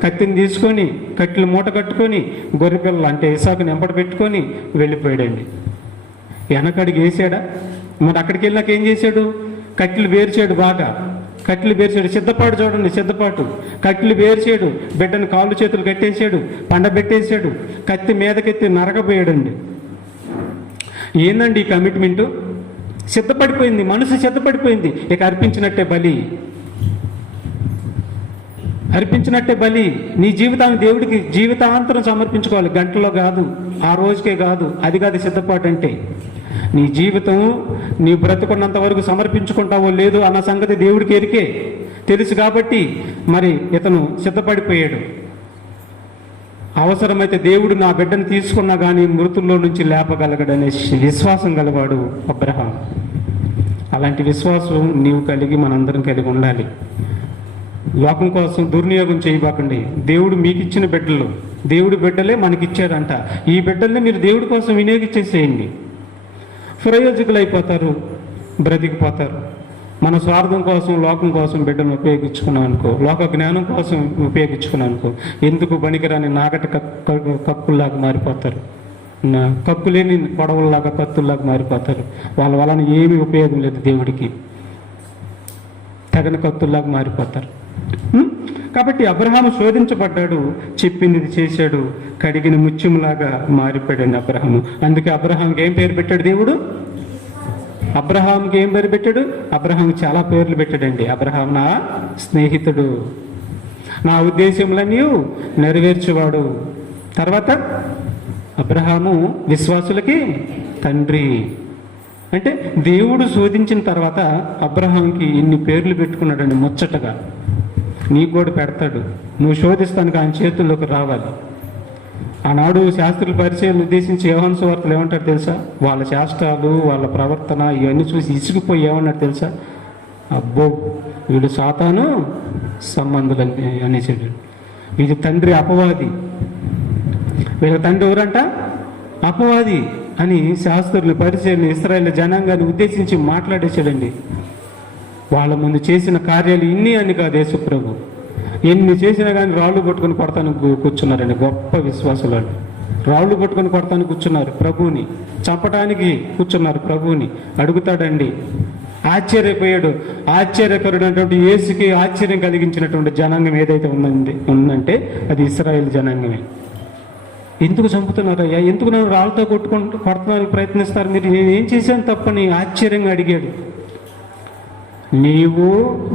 కత్తిని తీసుకొని, కట్టెలు మూట కట్టుకొని, గొర్రెపిల్లలు అంటే ఇస్సాకుని వెంపట పెట్టుకొని వెళ్ళిపోయాడండి. వెనకడికి వేసాడా? మరి అక్కడికి వెళ్ళాక ఏం చేశాడు? కట్టెలు వేర్చాడు, బాగా కట్టెలు వేర్చాడు. సిద్ధపాటు చూడండి, సిద్ధపాటు. కట్టెలు వేర్చాడు, బిడ్డను కాళ్ళు చేతులు కట్టేశాడు, పండబెట్టేశాడు, కత్తి మీదకెత్తి నరకపోయాడండి. ఏందండి ఈ కమిట్మెంటు? సిద్ధపడిపోయింది, మనసు సిద్ధపడిపోయింది. ఇక అర్పించినట్టే బలి, అర్పించినట్టే బలి. నీ జీవితాన్ని దేవుడికి జీవితాంతరం సమర్పించుకోవాలి. గంటలో కాదు, ఆ రోజుకే కాదు. అది కాదు సిద్ధపాటు అంటే. నీ జీవితం నీ బ్రతుకున్నంత వరకు సమర్పించుకుంటావో లేదో అన్న సంగతి దేవుడికి ఎరికే తెలుసు. కాబట్టి మరి ఇతను సిద్ధపడిపోయాడు. అవసరమైతే దేవుడు నా బిడ్డను తీసుకున్నా కానీ మృతుల్లో నుంచి లేపగలగడనే విశ్వాసం గలవాడు అబ్రహాం. అలాంటి విశ్వాసం నీవు కలిగి మనందరం కలిగి ఉండాలి. లోకం కోసం దుర్వినియోగం చేయబాకండి. దేవుడు మీకు ఇచ్చిన బిడ్డలు, దేవుడి బిడ్డలే మనకిచ్చారంట. ఈ బిడ్డల్ని మీరు దేవుడి కోసం వినియోగించేసేయండి. ప్రయోజకులు అయిపోతారు, బ్రతికిపోతారు. మన స్వార్థం కోసం, లోకం కోసం బిడ్డను ఉపయోగించుకున్నాం అనుకో, లోక జ్ఞానం కోసం ఉపయోగించుకున్నాం అనుకో, ఎందుకు పనికిరాని నాగట కక్కుల్లాగా మారిపోతారు. కక్కులేని పొడవుల్లాగా, కత్తుల్లాగా మారిపోతారు. వాళ్ళ వలన ఏమీ ఉపయోగం లేదు దేవుడికి. తగిన కత్తుల్లాగా మారిపోతారు. కాబట్టి అబ్రహాము శోధించబడ్డాడు, చెప్పింది చేశాడు, కడిగిన ముత్యంలాగా మారిపోయాడు అబ్రహాము. అందుకే అబ్రహాంకి ఏం పేరు పెట్టాడు దేవుడు? అబ్రహాంకి ఏం పేరు పెట్టాడు? అబ్రహాంకి చాలా పేర్లు పెట్టాడండి. అబ్రహాం నా స్నేహితుడు, నా ఉద్దేశములన్నీ నెరవేర్చేవాడు. తర్వాత అబ్రహాము విశ్వాసులకి తండ్రి. అంటే దేవుడు శోధించిన తర్వాత అబ్రహాంకి ఇన్ని పేర్లు పెట్టుకున్నాడండి. ముచ్చటగా నీకు కూడా పెడతాడు. నువ్వు శోధిస్తానికి ఆయన చేతుల్లోకి రావాలి. ఆనాడు శాస్త్రుల పరిచయాలు ఉద్దేశించి యోహాను సువార్తలు ఏమంటారు తెలుసా? వాళ్ళ శాస్త్రాలు, వాళ్ళ ప్రవర్తన ఇవన్నీ చూసి ఇసుకుపోయి ఏమన్నాడు తెలుసా? అబ్బో వీడు సాతాను సంబంధులు అనేసాడు. వీడి తండ్రి అపవాది, వీళ్ళ తండ్రి ఎవరంట? అపవాది అని శాస్త్రులు పరిచయాలు ఇశ్రాయేలు జనాంగాన్ని ఉద్దేశించి మాట్లాడేశాడండి. వాళ్ళ ముందు చేసిన కార్యాలు ఇన్ని అని కాదు. యేసుప్రభు ఎన్ని చేసినా కానీ రాళ్ళు పట్టుకొని కొడతాను కూర్చున్నారండి. గొప్ప విశ్వాసులు. రాళ్ళు పట్టుకొని కొడతానికి కూర్చున్నారు ప్రభువుని, చంపటానికి కూర్చున్నారు ప్రభువుని. అడుగుతాడండి. ఆశ్చర్యపోయాడు. ఆశ్చర్యకరుడైనటువంటి యేసుకి ఆశ్చర్యం కలిగించినటువంటి జనాంగం ఏదైతే ఉందంటే అది ఇశ్రాయేల్ జనాంగమే. ఎందుకు చంపుతున్నారయ్యా, ఎందుకు నన్ను రాళ్ళతో కొడతానికి ప్రయత్నిస్తారు మీరు, నేను ఏం చేశాను తప్పని ఆశ్చర్యంగా అడిగాడు. నీవు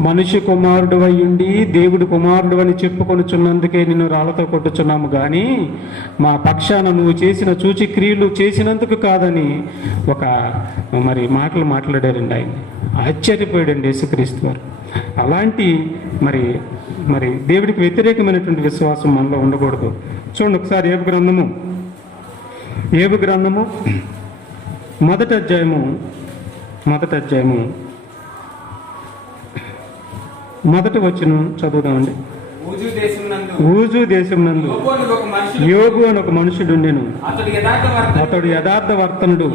మనిషి కుమారుడు అయ్యుండి దేవుడు కుమారుడు అని చెప్పుకొనుచున్నందుకే నిన్ను రాళ్ళతో కొట్టుచున్నాము కానీ మా పక్షాన నువ్వు చేసిన సూచక్రియలు చేసినందుకు కాదని ఒక మాటలు మాట్లాడారండి ఆయన. ఆశ్చర్యపోయాడండి యేసుక్రీస్తు వారు. అలాంటి మరి దేవుడికి వ్యతిరేకమైనటువంటి విశ్వాసం మనలో ఉండకూడదు. చూడండి ఒకసారి ఏబు గ్రంథము మొదటి అధ్యాయము మొదటి వచనం చదువుదామండి. ఊజు దేశం నందు యోగు అని ఒక మనుషుడు ఉండెను. అతడు యథార్థ వర్తనుడు,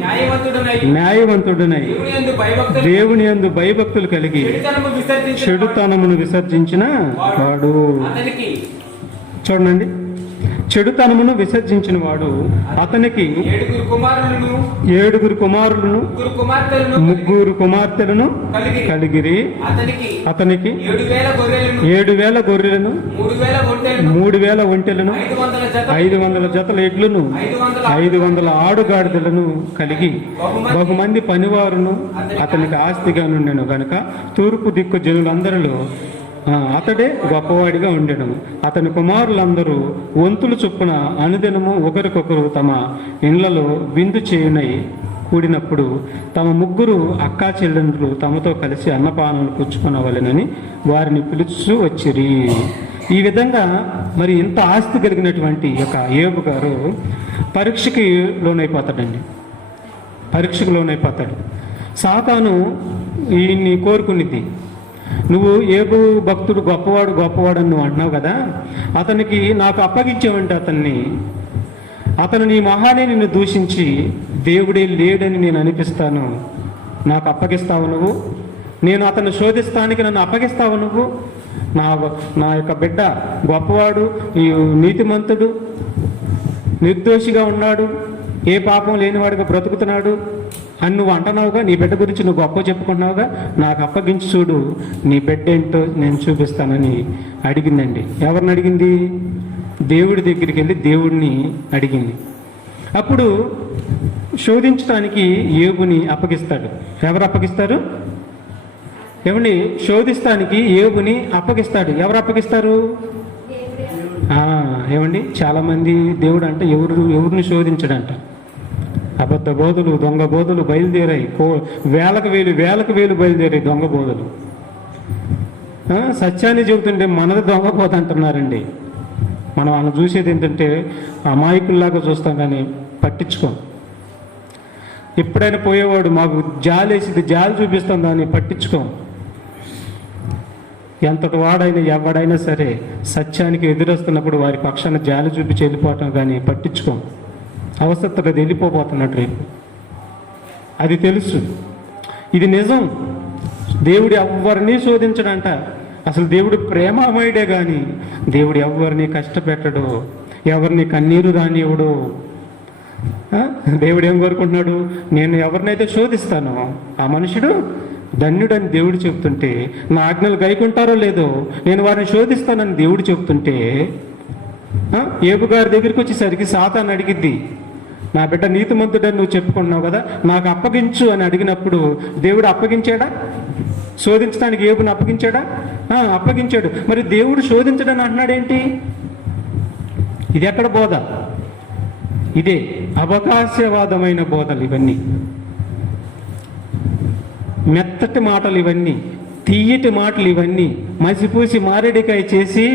న్యాయవంతుడునై దేవుని యందు భయభక్తులు కలిగి చెడుతనమును విసర్జించిన వాడు. చూడండి, చెడుతనమును విసర్జించిన వాడు. అతనికి 7 కుమారులను 3 కుమార్తెలను కలిగిరి. అతనికి 7,000 గొర్రెలను 3,000 ఒంటెలను 500 జతల ఎడ్లను 500 ఆడుగాడిదలను కలిగి బహుమంది పనివారును అతనికి ఆస్తిగా నుండెను గనుక తూర్పు దిక్కు జనులందరిలో అతడే గొప్పవాడిగా ఉండెను. అతని కుమారులందరూ వంతులు చొప్పున అనుదినము ఒకరికొకరు తమ ఇండ్లలో విందు చేయునై కూడినప్పుడు తమ 3 అక్కా చెల్లెండ్రులు తమతో కలిసి అన్నపానాలు పుచ్చుకొనవలెనని వారిని పిలుచు వచ్చిరి. ఈ విధంగా మరి ఇంత ఆస్తి కలిగినటువంటి యొక్క యోబు గారు పరీక్షకి లోనైపోతాడు. సాతాను ఈయన్ని కోరుకునిద్ది. నువ్వు యోబు భక్తుడు గొప్పవాడు అని నువ్వు అంటున్నావు కదా, అతనికి నాకు అప్పగించావంటే అతను నీ మహానే నిన్ను దూషించి దేవుడే లేడని నేను అనిపిస్తాను, నాకు అప్పగిస్తావు నువ్వు, నేను అతను శోధిస్తానికి నన్ను అప్పగిస్తావు నువ్వు, నా యొక్క బిడ్డ గొప్పవాడు, నీతిమంతుడు, నిర్దోషిగా ఉన్నాడు, ఏ పాపం లేనివాడిగా బ్రతుకుతున్నాడు అని నువ్వు అంటున్నావుగా, నీ బిడ్డ గురించి నువ్వు గొప్ప చెప్పుకుంటున్నావుగా, నాకు అప్పగించి చూడు, నీ బిడ్డ ఏంటో నేను చూపిస్తానని అడిగిందండి. ఎవరిని అడిగింది? దేవుడి దగ్గరికి వెళ్ళి దేవుడిని అడిగింది. అప్పుడు శోధించడానికి యోబుని అప్పగిస్తాడు. ఎవరు అప్పగిస్తారు? ఏమండి, శోధిస్తానికి యోబుని అప్పగిస్తాడు. ఎవరు అప్పగిస్తారు? ఏమండి, చాలామంది దేవుడు అంటే ఎవరిని శోధించడంట. అబద్ధ బోధులు, దొంగ బోధులు బయలుదేరాయి. వేలకు వేలు బయలుదేరాయి దొంగ బోధులు. సత్యాన్ని చెబుతుంటే మనది దొంగ బోధ అంటున్నారండి. మనం వాళ్ళని చూసేది ఏంటంటే అమాయకుల్లాగా చూస్తాం కానీ పట్టించుకోం. ఎప్పుడైనా పోయేవాడు మాకు జాలేసింది, జాలి చూపిస్తాం, దాన్ని పట్టించుకోం. ఎంతటి వాడైనా ఎవడైనా సరే సత్యానికి ఎదురొస్తున్నప్పుడు వారి పక్షాన జాలి చూపించి వెళ్ళిపోవటం కానీ పట్టించుకోం. అవసరత అది వెళ్ళిపోతున్నాడు రేపు. అది తెలుసు, ఇది నిజం. దేవుడు ఎవరిని శోధించడంట. అసలు దేవుడు ప్రేమమయుడే కానీ దేవుడు ఎవరిని కష్టపెట్టడు, ఎవరిని కన్నీరు రానివ్వడు. దేవుడు ఏం కోరుకుంటున్నాడు? నేను ఎవరినైతే శోధిస్తానో ఆ మనుషుడు ధన్యుడని దేవుడు చెప్తుంటే, నా ఆజ్ఞలు గైకుంటారో లేదో నేను వారిని శోధిస్తానని దేవుడు చెప్తుంటే, యోబు గారి దగ్గరికి వచ్చేసరికి సాతాను అడిగిద్ది, నా బిడ్డ నీతిమంతుడని నువ్వు చెప్పుకుంటున్నావు కదా, నాకు అప్పగించు అని అడిగినప్పుడు దేవుడు అప్పగించాడా? శోధించడానికి యోబుని అప్పగించాడా? అప్పగించాడు. మరి దేవుడు శోధించడని అంటున్నాడేంటి? ఇది ఎక్కడ బోధ? ఇదే అవకాశవాదమైన బోధలు ఇవన్నీ, మెత్తటి మాటలు ఇవన్నీ, తీయటి మాటలు ఇవన్నీ, మసిపూసి మారేడికాయ చేసి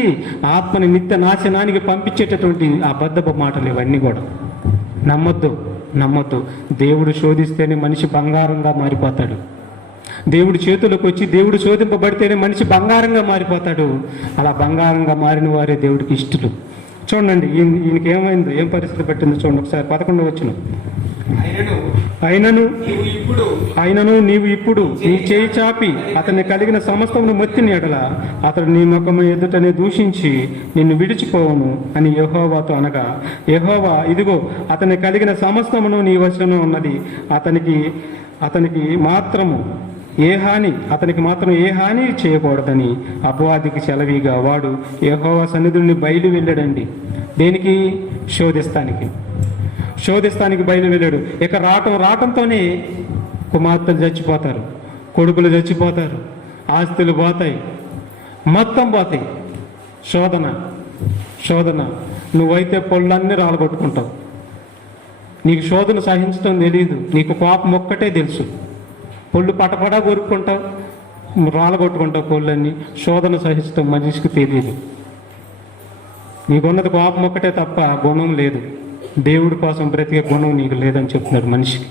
ఆత్మని నిత్య నాశనానికి పంపించేటటువంటి అబద్ధపు మాటలు ఇవన్నీ కూడా నమ్మొద్దు. దేవుడు శోధిస్తేనే మనిషి బంగారంగా మారిపోతాడు. దేవుడు చేతులకు వచ్చి దేవుడు శోధింపబడితేనే మనిషి బంగారంగా మారిపోతాడు. అలా బంగారంగా మారిన వారే దేవుడికి ఇష్టలు. చూడండి ఈయనకి ఏమైందో, ఏం పరిస్థితి పట్టిందో చూడండి ఒకసారి. 11వ వచనం. అయినను నీవు ఇప్పుడు నీ చేయి చాపి అతన్ని కలిగిన సమస్తమును మొత్తిన ఎడల అతడు నీ ముఖము ఎదుటనే దూషించి నిన్ను విడిచిపోవును అని యెహోవాతో అనగా, యెహోవా, ఇదిగో అతన్ని కలిగిన సమస్తమును నీ వశమున ఉన్నది, అతనికి మాత్రం ఏ హాని చేయకూడదని అపవాదికి సెలవిగా వాడు యెహోవా సన్నిధుని బయలు వెళ్ళాడండి. దేనికి? శోధిస్తానికి బయలు వెళ్ళాడు. ఇక రావటంతోనే కుమార్తెలు చచ్చిపోతారు, కొడుకులు చచ్చిపోతారు, ఆస్తులు పోతాయి, మొత్తం పోతాయి. శోధన నువ్వైతే పొళ్ళన్నీ రాలగొట్టుకుంటావు. నీకు శోధన సహించడం తెలియదు, నీకు కోపం ఒక్కటే తెలుసు. పొళ్ళు పటపడా కొరుక్కుంటావు, రాలగొట్టుకుంటావు పొళ్ళన్నీ. శోధన సహించడం మనిషికి తెలియదు. నీకున్నది కోపం ఒక్కటే తప్ప గుణం లేదు. దేవుడి కోసం బ్రతికే గుణం నీకు లేదని చెప్తున్నాడు మనిషికి.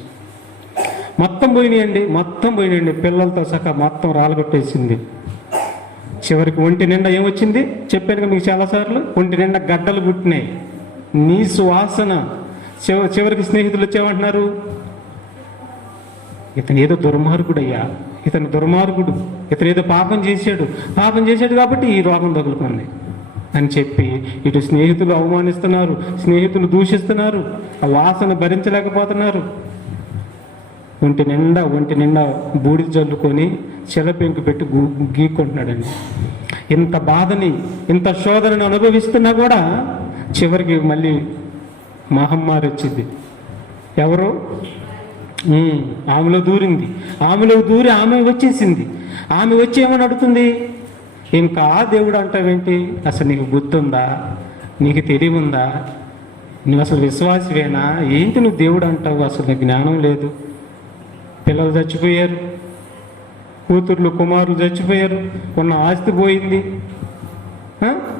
మొత్తం పోయినాయండి, పిల్లలతో సహా మొత్తం రాలగొట్టేసింది. చివరికి ఒంటి నిండా ఏమొచ్చింది? చెప్పాను కదా మీకు చాలాసార్లు, ఒంటి నిండా గడ్డలు పుట్టినాయి, నీ సువాసన. చివరికి స్నేహితులు వచ్చేమంటున్నారు, ఇతను ఏదో దుర్మార్గుడయ్యా, ఇతను ఏదో పాపం చేశాడు కాబట్టి ఈ రోగం తగులుకుంది అని చెప్పి ఇటు స్నేహితులు అవమానిస్తున్నారు, స్నేహితులు దూషిస్తున్నారు, ఆ వాసన భరించలేకపోతున్నారు. ఒంటి నిండా బూడిద జల్లుకొని చెలపెంకు పెట్టి గీక్కుంటున్నాడండి. ఇంత బాధని, ఇంత శోధనని అనుభవిస్తున్నా కూడా చివరికి మళ్ళీ మహమ్మారి వచ్చింది. ఎవరు? ఆమెలో దూరింది. ఆమె వచ్చేసింది. ఆమె వచ్చి ఏమని అడుగుతుంది, ఇంకా దేవుడు అంటావేంటి? అసలు నీకు బుద్ధి ఉందా? నీకు తెలివి ఉందా? నువ్వు అసలు విశ్వాసవేనా? ఏంటి నువ్వు దేవుడు అంటావు? అసలు నీకు జ్ఞానం లేదు. పిల్లలు చచ్చిపోయారు, కూతుర్లు కుమారులు చచ్చిపోయారు, ఉన్న ఆస్తి పోయింది,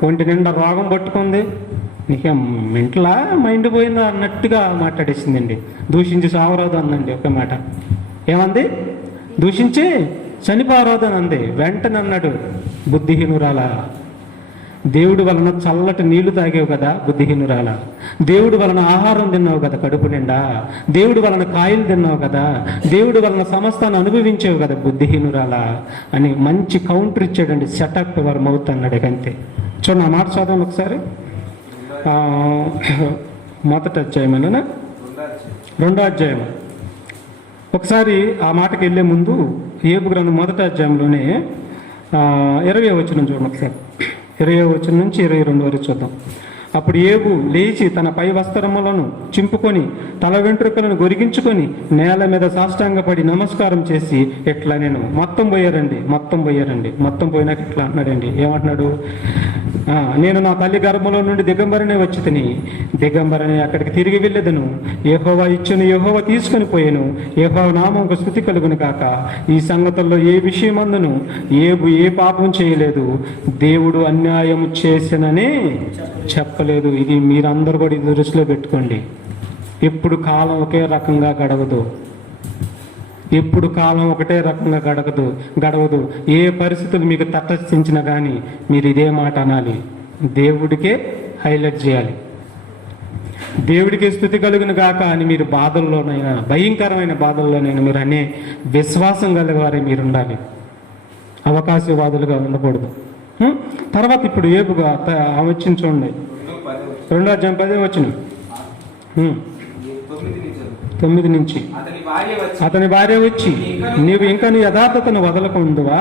ఒంటి నిండా రోగం పట్టుకుంది, నీకేం మెంటలా మైండ్ పోయిందా అన్నట్టుగా మాట్లాడేసిందండి. దూషించి సావరాదు అందండి. ఒక మాట ఏమంది? దూషించి చనిపోరాదు అని అంది. వెంటనే అన్నాడు, బుద్ధిహీనురాలా, దేవుడి వలన చల్లటి నీళ్లు తాగేవు కదా బుద్ధిహీనురాలా, దేవుడి వలన ఆహారం తిన్నావు కదా కడుపు నిండా, దేవుడి వలన కాయలు తిన్నావు కదా, దేవుడి వలన సమస్తాన్ని అనుభవించావు కదా బుద్ధిహీనురాలా అని మంచి కౌంటర్ ఇచ్చాడండి. సెటప్ వారు మౌత్ అన్నాడు. అంతే. చూడండి, ఆ మాట చదవండి ఒకసారి. మొదటి అధ్యాయమేనా? 2వ అధ్యాయం. ఒకసారి ఆ మాటకి వెళ్ళే ముందు యోబు గ్రంథం 1వ అధ్యాయంలోనే 20వ వచనం చూడండి ఒకసారి. 20వ వచనం నుంచి 22 వరకు చూద్దాం. అప్పుడు యోబు లేచి తన పై వస్త్రములను చింపుకొని తల వెంట్రుకలను గొరిగించుకొని నేల మీద సాష్టాంగపడి నమస్కారం చేసి ఎట్లా నేను మొత్తం పోయారండి. మొత్తం పోయినాక ఇట్లా అంటున్నాడండి. ఏమంటున్నాడు? నేను నా తల్లి గర్భంలో నుండి దిగంబరనే వచ్చి దిగంబరనే అక్కడికి తిరిగి వెళ్ళేదను. యెహోవా ఇచ్చును, యెహోవా తీసుకొని పోయాను. యెహోవా నామముకు స్తుతి కలుగును కాక. ఈ సంగతుల్లో ఏ విషయమందును ఏ పాపం చేయలేదు, దేవుడు అన్యాయం చేసిననే చెప్పలేదు. ఇది మీరందరూ కూడా ఇది దృష్టిలో పెట్టుకోండి. ఎప్పుడు కాలం ఒకే రకంగా గడవదు. గడవదు. ఏ పరిస్థితులు మీకు తటస్థించినా కానీ మీరు ఇదే మాట అనాలి, దేవుడికే హైలైట్ చేయాలి. దేవుడికి స్తుతి కలుగును గాక అని మీరు బాధల్లోనైనా, భయంకరమైన బాధల్లోనైనా మీరు అనే విశ్వాసం కలిగేవారే మీరు ఉండాలి. అవకాశవాదులుగా ఉండకూడదు. తర్వాత ఇప్పుడు ఏపుగా వచ్చింది చూడండి, 2వ అధ్యాయం 10వ వచనం 9 నుంచి. అతని భార్య వచ్చి, నీవు ఇంకా నీ యథార్థతను వదలకుందువా?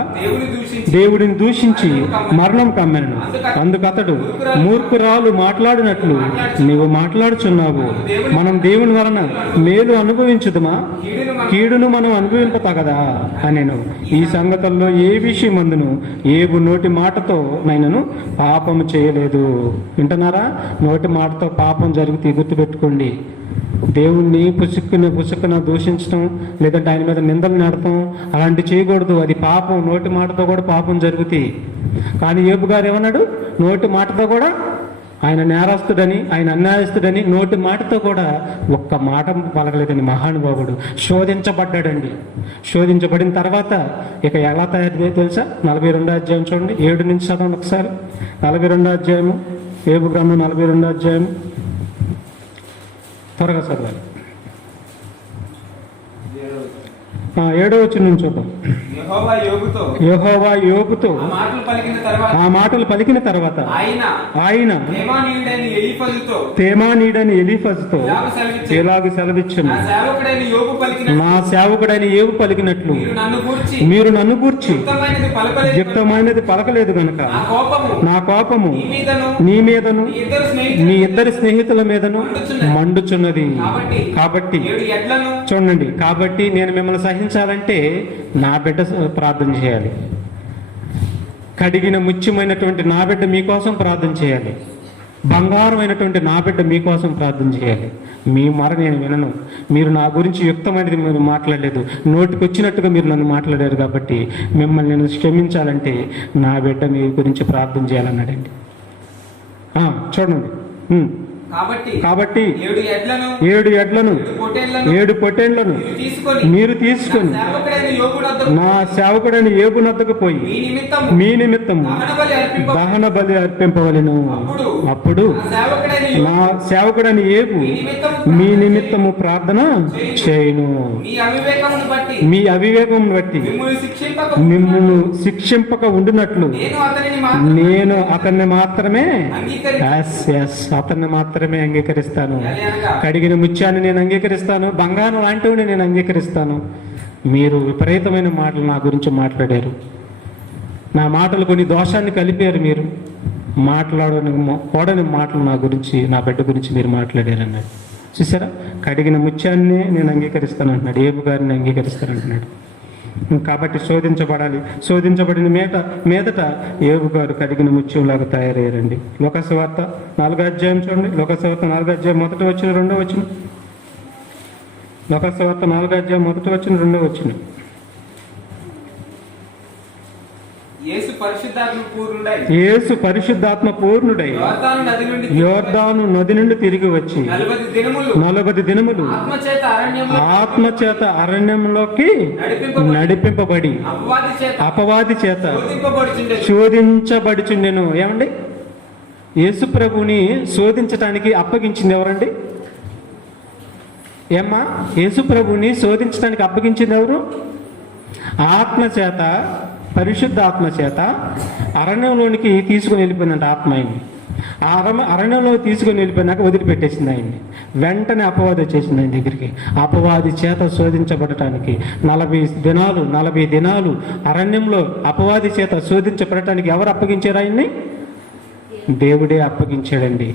దేవుడిని దూషించి మరణం కమ్మెను. అందుకతడు, మూర్ఖురాలు మాట్లాడినట్లు నీవు మాట్లాడుచున్నావు. మనం దేవుని వలన మేలు అనుభవించుదుమా? కీడును మనం అనుభవింపతగదా అనెను. ఈ సంగతుల్లో ఏ విషయమందును ఏబు నోటి మాటతో నైనను పాపము చేయలేదు. వింటున్నారా? నోటి మాటతో పాపం జరిగితే గుర్తుపెట్టుకోండి. దేవుణ్ణి పుసుక్కున దూషించడం, లేదంటే ఆయన మీద నిందలు నేడతాం, అలాంటి చేయకూడదు. అది పాపం. నోటి మాటతో కూడా పాపం జరుగుతాయి. కానీ యోబు గారు ఏమన్నాడు? నోటి మాటతో కూడా ఆయన నేరస్తుడని, ఆయన అన్యాయస్తుడని నోటి మాటతో కూడా ఒక్క మాట పలకలేదని మహానుభావుడు శోధించబడ్డాడండి. శోధించబడిన తర్వాత ఇక ఎలా తయారు తెలుసా? 42వ అధ్యాయం చూడండి, 7 నుంచి చదవండి ఒకసారి. 42వ అధ్యాయము, యోబు గ్రంథం 42వ అధ్యాయం, త్వరగా చదవాలి. 7వ వచనం నుంచి చూద్దాం. యెహోవా యోబుతో యెహోవా యోబుతో ఆ మాటలు పలికిన తర్వాత ఆ మాటలు పలికిన తర్వాత ఆయన తేమానీయుడైన ఎలీఫజుతో తేమానీయుడని ఎలీఫజుతో ఇలాగ సెలవిచ్చెను. ఇలాగ సెలవిచ్చును, నా సేవకుడైన యోబు పలికిన నా సేవకుడైన యోబు పలికినట్లు మీరు నన్ను గూర్చి యుక్తమైనది పలకలేదు గనుక నా కోపము నీ మీదను నీ ఇద్దరి స్నేహితుల మీదను మండుచున్నది. కాబట్టి చూడండి, కాబట్టి నేను మిమ్మల్ని సహించాలంటే నా బిడ్డ ప్రార్థన చేయాలి. కడిగిన ముత్యమైనటువంటి నా బిడ్డ మీకోసం ప్రార్థన చేయాలి. బంగారమైనటువంటి నా బిడ్డ మీకోసం ప్రార్థన చేయాలి. మీ మొర నేను వినను. మీరు నా గురించి యుక్తమైనది మీరు మాట్లాడలేదు, నోటికి వచ్చినట్టుగా మీరు నన్ను మాట్లాడారు. కాబట్టి మిమ్మల్ని నేను క్షమించాలంటే నా బిడ్డ మీ గురించి ప్రార్థన చేయాలన్నాడండి. చూడండి, కాబట్టి 7 ఎడ్లను 7 పొట్టేళ్లను మీరు తీసుకొని నా సేవకుడైన యోబు నద్దకు పోయి మీ నిమిత్తము దహన బలి అర్పింపవలెను. అప్పుడు నా సేవకుడైన యోబు మీ నిమిత్తము ప్రార్థన చేయును. మీ అవివేకం బట్టి మిమ్మల్ని శిక్షింపక ఉండినట్లు నేను అతన్ని మాత్రమే అతన్ని మాత్రమే అంగీకరిస్తాను. కడిగిన ముత్యాన్ని నేను అంగీకరిస్తాను, బంగారం లాంటివి నేను అంగీకరిస్తాను. మీరు విపరీతమైన మాటలు నా గురించి మాట్లాడారు. నా మాటలు కొన్ని దోషాన్ని కలిపారు. మీరు కూడని మాటలు నా గురించి, నా బిడ్డ గురించి మీరు మాట్లాడారు అన్నాడు. చూసారా, కడిగిన ముత్యాన్ని నేను అంగీకరిస్తాను అంటున్నాడు, ఏబు గారిని అంగీకరిస్తాను అంటున్నాడు. కాబట్టి శోధించబడాలి. శోధించబడిన మీదట ఏబు గారు కడిగిన ముత్యంలాగా తయారయ్యారండి. లోకసువార్త 4వ అధ్యాయం చూడండి. లోకసువార్త 4వ అధ్యాయం 1వ వచనం 2వ వచనం. లోకసువార్త 4వ అధ్యాయం 1వ వచనం 2వ వచనం. యేసు పరిశుద్ధాత్మ పూర్ణుడై యోర్దాను నది నుండి తిరిగి వచ్చి 40 దినములు ఆత్మచేత అరణ్యంలోకి నడిపింపబడి అపవాది చేత శోధించబడుచుండెను. ఏమండి, యేసు ప్రభుని శోధించటానికి అప్పగించింది ఎవరండి? ఏమ్మా, యేసు ప్రభుని శోధించడానికి అప్పగించింది ఎవరు? ఆత్మచేత, పరిశుద్ధ ఆత్మ చేత అరణ్యంలోనికి తీసుకుని వెళ్ళిపోయిందంట ఆత్మ ఆయన్ని. అరణ్యంలో తీసుకుని వెళ్ళిపోయినాక వదిలిపెట్టేసింది ఆయన్ని. వెంటనే అపవాది వచ్చేసింది ఆయన దగ్గరికి. అపవాది చేత శోధించబడటానికి 40 దినాలు అరణ్యంలో అపవాది చేత శోధించబడటానికి ఎవరు అప్పగించారు ఆయన్ని? దేవుడే అప్పగించాడండి.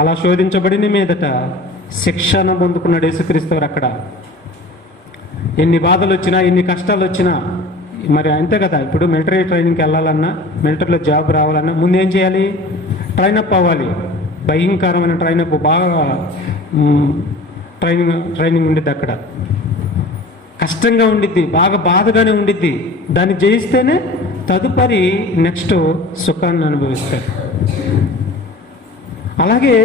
అలా శోధించబడిన మీదట శిక్షణ పొందుకున్నాడు యేసుక్రీస్తు వారు. అక్కడ ఎన్ని బాధలు వచ్చినా, ఎన్ని కష్టాలు వచ్చినా, మరి అంతే కదా. ఇప్పుడు మిలిటరీ ట్రైనింగ్కి వెళ్ళాలన్నా, మిలిటరీలో జాబ్ రావాలన్నా ముందు ఏం చేయాలి? ట్రైనప్ అవ్వాలి. భయంకరమైన ట్రైనప్, బాగా ట్రైనింగ్ ఉండిద్ది. అక్కడ కష్టంగా ఉండిద్ది, బాగా బాధగానే ఉండిద్ది. దాన్ని జయిస్తేనే తదుపరి నెక్స్ట్ సుఖాన్ని అనుభవిస్తారు. అలాగే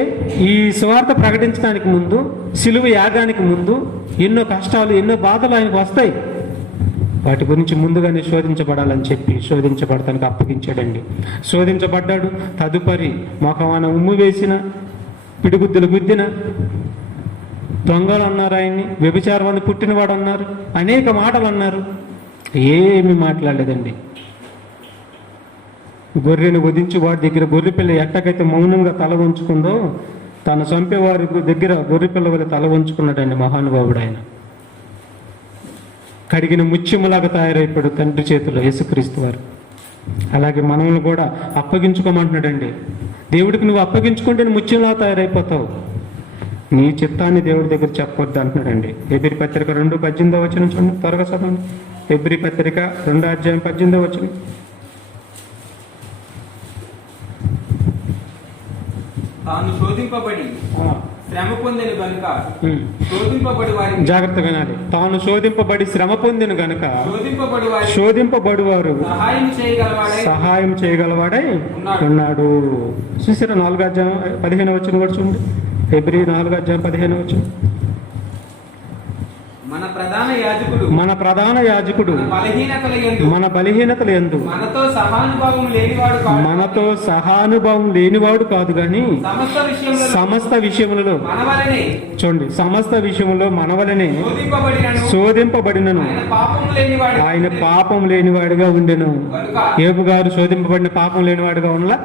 ఈ సువార్త ప్రకటించడానికి ముందు, సిలువ యాగానికి ముందు ఎన్నో కష్టాలు, ఎన్నో బాధలు ఆయనకు వస్తాయి. వాటి గురించి ముందుగానే శోధించబడాలని చెప్పి శోధించబడటానికి అప్పగించాడండి. శోధించబడ్డాడు. తదుపరి మొఖమాన ఉమ్ము వేసిన, పిడిగుద్దులు గుద్దిన, దొంగలు అన్నారు ఆయన్ని, వ్యభిచారం పుట్టినవాడు అన్నారు, అనేక మాటలు అన్నారు. ఏమి మాట్లాడలేదండి. గొర్రెను వధించి వాడి దగ్గర గొర్రెపిల్ల ఎట్టకైతే మౌనంగా తల వంచుకుందో, తను చంపేవారి దగ్గర గొర్రెపిల్ల వల్ల తల వంచుకున్నాడండి మహానుభావుడు ఆయన. కడిగిన ముత్యములాగా తయారైపోయాడు తండ్రి చేతిలో యేసుక్రీస్తు వారు. అలాగే మనల్ని కూడా అప్పగించుకోమంటున్నాడండి. దేవుడికి నువ్వు అప్పగించుకుంటే ముత్యంలాగా తయారైపోతావు. నీ చిత్తాన్ని దేవుడి దగ్గర చెప్పొద్దు అంటున్నాడండి. హెబ్రీ పత్రిక 2:18 వచనం చూడండి, త్వరగా చదవండి. హెబ్రీ పత్రిక 2వ అధ్యాయం 18 వచనం. తాను శోధింపబడి శ్రమ పొందిన గనుక శోధింపబడి వారికి, జాగ్రత్త వినాలి, తాను శోధింపబడి శ్రమ పొందిన గనుక శోధింపబడువారు సహాయం చేయగలవాడై ఉన్నాడు. చూసారా 4వ అధ్యాయం 15 వచనం కూడా చూడండి. హెబ్రీ 4వ అధ్యాయం 15 వచనం. మన ప్రధాన యాజకుడు మన ప్రధాన యాజకుడు మన బలహీనతల యందు మనతో సహానుభావం లేనివాడు కాదు గాని సమస్త విషయములలో చూడండి, సమస్త విషయములో మనవలనే శోధింపబడినను ఆయన పాపం లేనివాడిగా ఉండెను. యోబు గారు శోధింపబడిన పాపం లేనివాడిగా ఉండలా?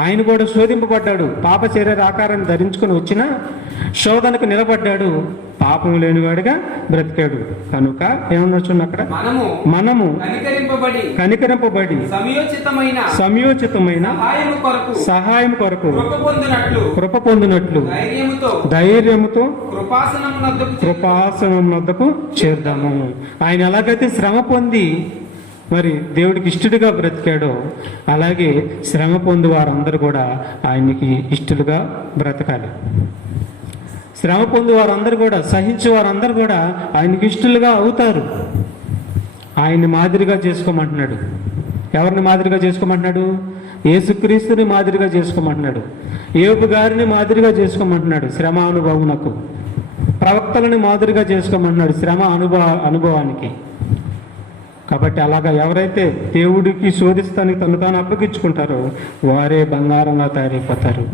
ఆయన కూడా శోధింపబడ్డాడు. పాప శరీర ఆకారాన్ని ధరించుకుని వచ్చిన శోధనకు నిలబడ్డాడు, పాపం లేనివాడిగా బ్రతికాడు. కనుక ఏమన్నా చూడండి, అక్కడ మనము కనికరింపబడి సమయోచితమైన సహాయం కొరకు కృప పొందినట్లు ధైర్యముతో కృపాసనం వద్దకు చేద్దాము. ఆయన ఎలాగైతే శ్రమ పొంది మరి దేవుడికి ఇష్టడుగా బ్రతికాడో అలాగే శ్రమ పొంది వారందరూ కూడా ఆయనకి ఇష్టలుగా బ్రతకాలి. శ్రమ పొంది వారందరూ కూడా, సహించే వారందరూ కూడా ఆయనకి ఇష్టలుగా అవుతారు. ఆయన్ని మాదిరిగా చేసుకోమంటున్నాడు. ఎవరిని మాదిరిగా చేసుకోమంటున్నాడు? యేసుక్రీస్తుని మాదిరిగా చేసుకోమంటున్నాడు. యోబు గారిని మాదిరిగా చేసుకోమంటున్నాడు శ్రమ అనుభవమునకు. ప్రవక్తలని మాదిరిగా చేసుకోమంటున్నాడు శ్రమ అనుభవానికి. కాబట్టి అలాగా ఎవరైతే దేవుడికి శోధిస్తానికి తను తాను అప్పగించుకుంటారో వారే బంగారంగా తయారైపోతారు.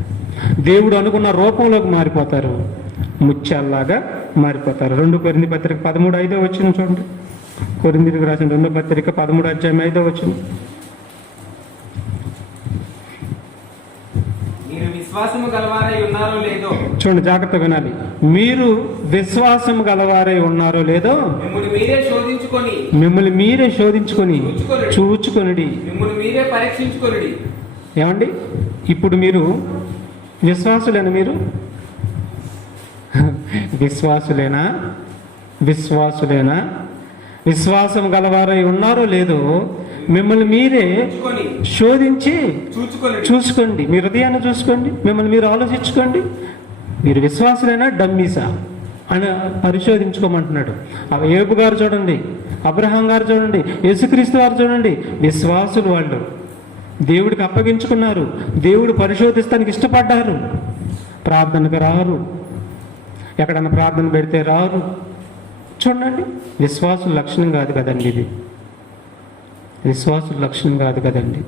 దేవుడు అనుకున్న రూపంలోకి మారిపోతారు, ముత్యాల్లాగా మారిపోతారు. 2 కొరింథీ పత్రిక 13:5 వచ్చింది చూడండి. కొరింథీయులకు రాసిన 2 పత్రిక 13:5 చూడండి, జాగ్రత్త వినాలి. మీరు విశ్వాసం గలవారై ఉన్నారో లేదో మిమ్మల్ని మీరే శోధించుకొని చూచుకొనిడి. ఏమండి, ఇప్పుడు మీరు విశ్వాసులేనా? మీరు విశ్వాసులేనా? విశ్వాసం గలవారై ఉన్నారో లేదో మిమ్మల్ని మీరే శోధించి చూసుకోండి. మీ హృదయాన్ని చూసుకోండి, మిమ్మల్ని మీరు ఆలోచించుకోండి. మీరు విశ్వాసులైనా డమ్మీసా అని పరిశోధించుకోమంటున్నాడు. యోబు గారు చూడండి, అబ్రహాం గారు చూడండి, యేసుక్రీస్తు వారు చూడండి, విశ్వాసులు వాళ్ళు. దేవుడికి అప్పగించుకున్నారు, దేవుడు పరిశోధిస్తానికి ఇష్టపడ్డారు. ప్రార్థనకు రారు, ఎక్కడన్నా ప్రార్థన పెడితే రారు. చూడండి, విశ్వాసుల లక్షణం కాదు కదండి ఇది. విశ్వాసుల లక్షణం కాదు కదండి.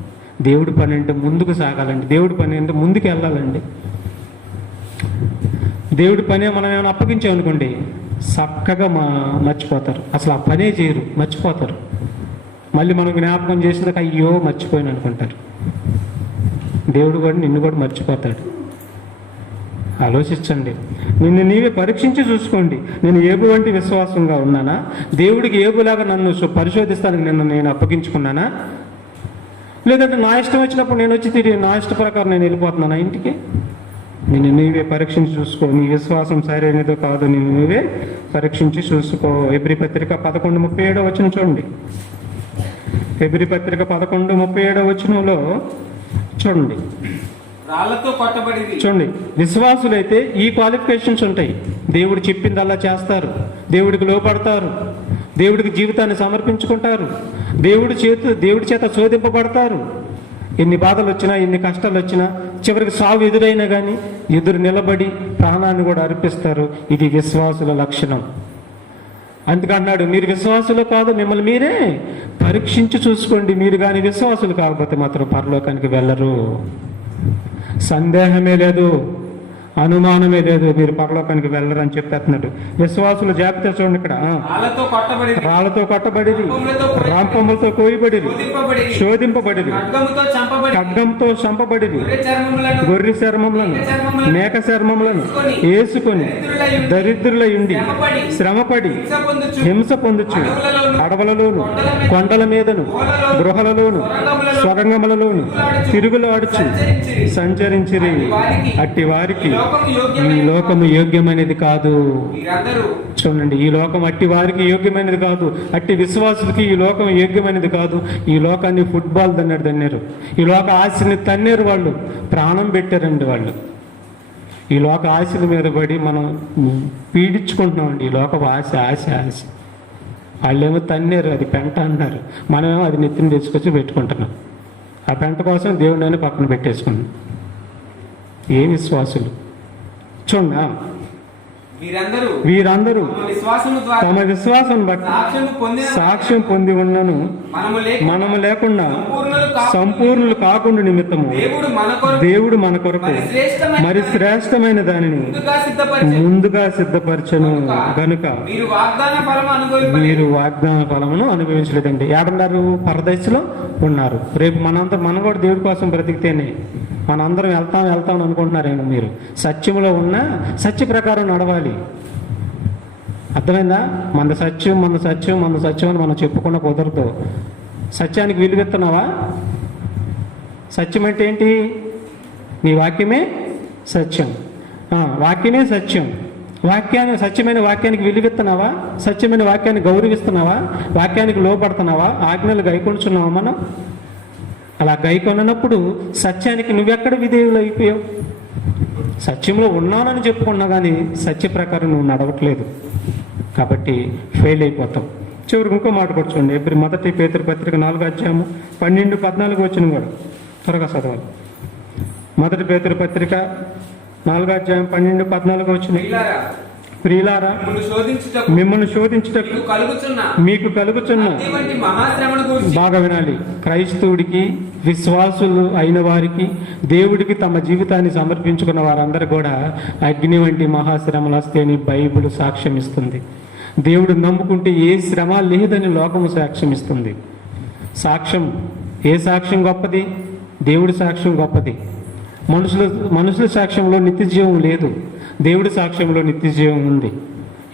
దేవుడి పని అంటే ముందుకు సాగాలండి, దేవుడి పని అంటే ముందుకు వెళ్ళాలండి. దేవుడి పనే మనం ఏమైనా అప్పగించామనుకోండి చక్కగా మర్చిపోతారు, అసలు ఆ పనే చేయరు, మర్చిపోతారు. మళ్ళీ మనం జ్ఞాపకం చేసినాక అయ్యో మర్చిపోయాను అనుకుంటారు. దేవుడు కూడా నిన్ను కూడా మర్చిపోతాడు. ఆలోచించండి, నిన్ను నీవే పరీక్షించి చూసుకోండి. నేను యోబు వంటి విశ్వాసంగా ఉన్నానా? దేవుడికి యోబులాగా నన్ను పరిశోధిస్తానికి నేను అప్పగించుకున్నానా? లేదంటే నా ఇష్టం వచ్చినప్పుడు నేను వచ్చి తిరిగి నా ఇష్ట ప్రకారం నేను వెళ్ళిపోతున్నానా ఇంటికి? నిన్ను నీవే పరీక్షించి చూసుకో. నీ విశ్వాసం సరైనదో కాదు నిన్ను నీవే పరీక్షించి చూసుకో. హెబ్రీ పత్రిక 11:37 వచనం చూడండి. హెబ్రీ పత్రిక 11:37 వచనంలో చూడండి. చూడండి, విశ్వాసులైతే ఈ క్వాలిఫికేషన్స్ ఉంటాయి. దేవుడు చెప్పిందల్లా చేస్తారు, దేవుడికి లోపడతారు, దేవుడికి జీవితాన్ని సమర్పించుకుంటారు, దేవుడి చేత శోధింపబడతారు. ఎన్ని బాధలు వచ్చినా, ఎన్ని కష్టాలు వచ్చినా, చివరికి సావు ఎదురైనా కానీ ఎదురు నిలబడి ప్రాణాన్ని కూడా అర్పిస్తారు. ఇది విశ్వాసుల లక్షణం. అందుకన్నాడు, మీరు విశ్వాసులు కాదు, మిమ్మల్ని మీరే పరీక్షించి చూసుకోండి. మీరు కానీ విశ్వాసులు కాకపోతే మాత్రం పరలోకానికి వెళ్ళరు. సందేహమే లేదు, అనుమానమే లేదు, మీరు పరలోకానికి వెళ్ళరు అని చెప్పేస్తున్నాడు. విశ్వాసుల జాబితా చూడండి. ఇక్కడ రాళ్లతో కొట్టబడి, రాంపములతో కోయబడి, శోధింపబడి, ఖడ్గంతో చంపబడి, గొర్రె చర్మములను, మేక చర్మములను వేసుకొని దరిద్రులై ఉండి శ్రమపడి హింస పొందుచు అడవులలోను, కొండల మీదను, గృహలలోను, స్వరంగములలోను తిరుగులాడుచు సంచరించిరి. అట్టి వారికి ఈ లోకము యోగ్యమైనది కాదు. చూడండి, ఈ లోకం అట్టి వారికి యోగ్యమైనది కాదు. అట్టి విశ్వాసులకి ఈ లోకం యోగ్యమైనది కాదు. ఈ లోకాన్ని ఫుట్బాల్ తన్నారు. ఈ లోక ఆశని తన్నారు. వాళ్ళు ప్రాణం పెట్టారండి. వాళ్ళు ఈ లోక ఆశల మీద పడి మనం పీడించుకుంటున్నామండి. ఈ లోక ఆశ ఆశ ఆశ. వాళ్ళేమో తన్నారు, అది పెంట అంటున్నారు. మనమేమో అది నెత్తిని తెచ్చుకొచ్చి పెట్టుకుంటున్నాం. ఆ పెంట కోసం దేవుడిని పక్కన పెట్టేసుకున్నాం. ఏ విశ్వాసులు చూడండి. వీరందరూ తమ విశ్వాసము ద్వారా తమ విశ్వాసం బట్టి సాక్ష్యం పొంది ఉన్నను మనము లేకుండా సంపూర్ణులు కాకుండా నిమిత్తము దేవుడు మన కొరకు మరి శ్రేష్టమైన దానిని ముందుగా సిద్ధపరచను గనుక మీరు వాగ్దాన ఫలమును అనుభవించలేదండి. ఏడున్నారు? పరదేశంలో ఉన్నారు. రేపు మనం కూడా దేవుడి కోసం బ్రతికితేనే మనందరం వెళ్తాం అనుకుంటున్నారేమో మీరు. సత్యంలో ఉన్న సత్య ప్రకారం నడవాలి. అర్థమైందా? మన సత్యం అని మనం చెప్పుకున్న కుదరదు. సత్యానికి విలువెత్తున్నావా? సత్యం అంటే ఏంటి? నీ వాక్యమే సత్యం. వాక్యమే సత్యం. సత్యమైన వాక్యానికి విలువెత్తున్నావా? సత్యమైన వాక్యాన్ని గౌరవిస్తున్నావా? వాక్యానికి లోపడుతున్నావా? ఆజ్ఞలు గైకొంటున్నావా? మనం అలా గైకొన్నప్పుడు సత్యానికి నువ్వెక్కడ విధేయులు అయిపోయావు? సత్యంలో ఉన్నానని చెప్పుకున్నా కానీ సత్య ప్రకారం నువ్వు నడవట్లేదు కాబట్టి ఫెయిల్ అయిపోతావు. చివరికి ఇంకో మాట కూడా చూడండి. ఎప్పుడు మొదటి పేతురు పత్రిక 4:12-14 వచ్చిన కూడా త్వరగా చదవాలి. మొదటి పేతురు పత్రిక 4:12-14 వచ్చిన. ప్రియులారా, మిమ్మల్ని శోధించుటకు మీకు కలుగుచున్న బాగా వినాలి. క్రైస్తవుడికి, విశ్వాసులు అయిన వారికి, దేవుడికి తమ జీవితాన్ని సమర్పించుకున్న వారందరూ కూడా అగ్ని వంటి మహాశ్రమలు వస్తేని బైబిల్ సాక్ష్యం ఇస్తుంది. దేవుడు నమ్ముకుంటే ఏ శ్రమ లేదని లోకము సాక్ష్యం ఇస్తుంది. ఏ సాక్ష్యం గొప్పది? దేవుడి సాక్ష్యం గొప్పది. మనుషుల సాక్ష్యంలో నిత్య జీవం లేదు, దేవుడి సాక్ష్యంలో నిత్య జీవం ఉంది.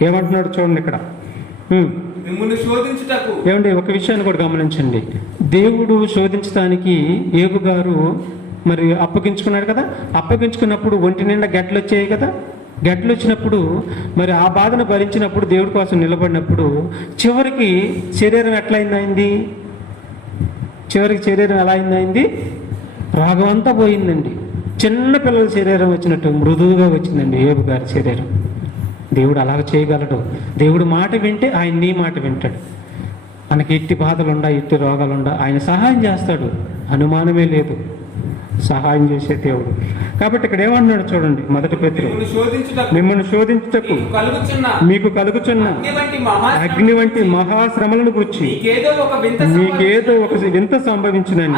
ఏమంటున్నాడు చూడండి ఇక్కడ. ఏమండి, ఒక విషయాన్ని కూడా గమనించండి. దేవుడు శోధించడానికి ఏబు గారు మరి అప్పగించుకున్నాడు కదా. అప్పగించుకున్నప్పుడు ఒంటి నిండా గెట్లు వచ్చాయి కదా. గెట్లు వచ్చినప్పుడు మరి ఆ బాధను భరించినప్పుడు దేవుడి కోసం నిలబడినప్పుడు చివరికి శరీరం ఎట్లయింది? చివరికి శరీరం ఎలా అయింది? రాగం అంతా పోయిందండి. చిన్న పిల్లల శరీరం వచ్చినట్టు మృదువుగా వచ్చిందండి ఏబు గారి శరీరం. దేవుడు అలాగ చేయగలడు. దేవుడు మాట వింటే ఆయన నీ మాట వింటాడు. మనకి ఎట్టి బాధలుండా, ఎట్టి రోగాలుండా ఆయన సహాయం చేస్తాడు, అనుమానమే లేదు. సహాయం చేసే దేవుడు. కాబట్టి ఇక్కడ ఏమన్నాడు చూడండి. మొదటి పేతురు, మిమ్మల్ని శోధించుటకు మీకు కలుగుచున్న అగ్ని వంటి మహాశ్రమలను గురించి మీకేదో ఒక వింత సంభవించునని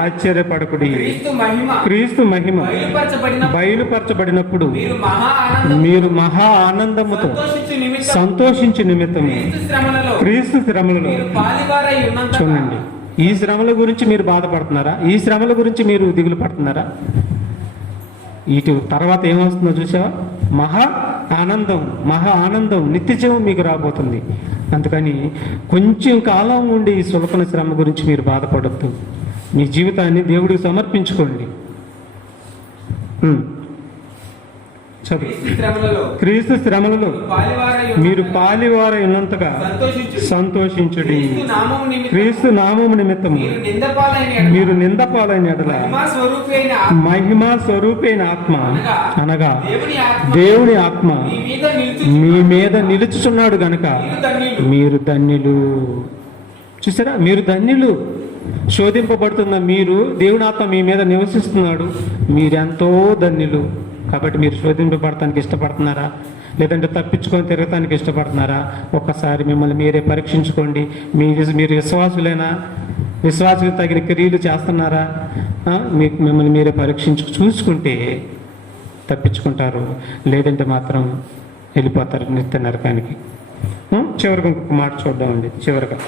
ఆశ్చర్యపడకుడి. క్రీస్తు మహిమ బయలుపరచబడినప్పుడు మీరు మహా ఆనందముతో సంతోషించు నిమిత్తము క్రీస్తు శ్రమలలో. చూడండి, ఈ శ్రమల గురించి మీరు బాధపడుతున్నారా? ఈ శ్రమల గురించి మీరు దిగులు పడుతున్నారా? ఇటు తర్వాత ఏమొస్తుందో చూసావా? మహా ఆనందం నిత్యజీవం మీకు రాబోతుంది. అందుకని కొంచెం కాలం ఉండి ఈ సులకన శ్రమ గురించి మీరు బాధపడద్దు. మీ జీవితాన్ని దేవుడికి సమర్పించుకోండి. క్రీస్తు శ్రమలలో మీరు పాలివారై ఉన్నంతగా సంతోషించుడి. క్రీస్తు నామము నిమిత్తము మీరు నిందపాలైన ఎడల మహిమా స్వరూపైన ఆత్మ అనగా దేవుని ఆత్మ మీ మీద నిలుచుచున్నాడు గనక మీరు ధన్యులు. చూసారా? మీరు ధన్యులు. శోధింపబడుతున్న మీరు, దేవుని ఆత్మ మీ మీద నివసిస్తున్నాడు, మీరెంతో ధన్యులు. కాబట్టి మీరు శోధింపబడటానికి ఇష్టపడుతున్నారా? లేదంటే తప్పించుకొని తిరగటానికి ఇష్టపడుతున్నారా? ఒక్కసారి మిమ్మల్ని మీరే పరీక్షించుకోండి. మీరు విశ్వాసులేనా? విశ్వాసులకు తగిన క్రియలు చేస్తున్నారా? మిమ్మల్ని మీరే చూసుకుంటే తప్పించుకుంటారు, లేదంటే మాత్రం వెళ్ళిపోతారు నిత్య నరకానికి. చివరికి ఇంకొక మాట చూద్దామండి. చివరిగా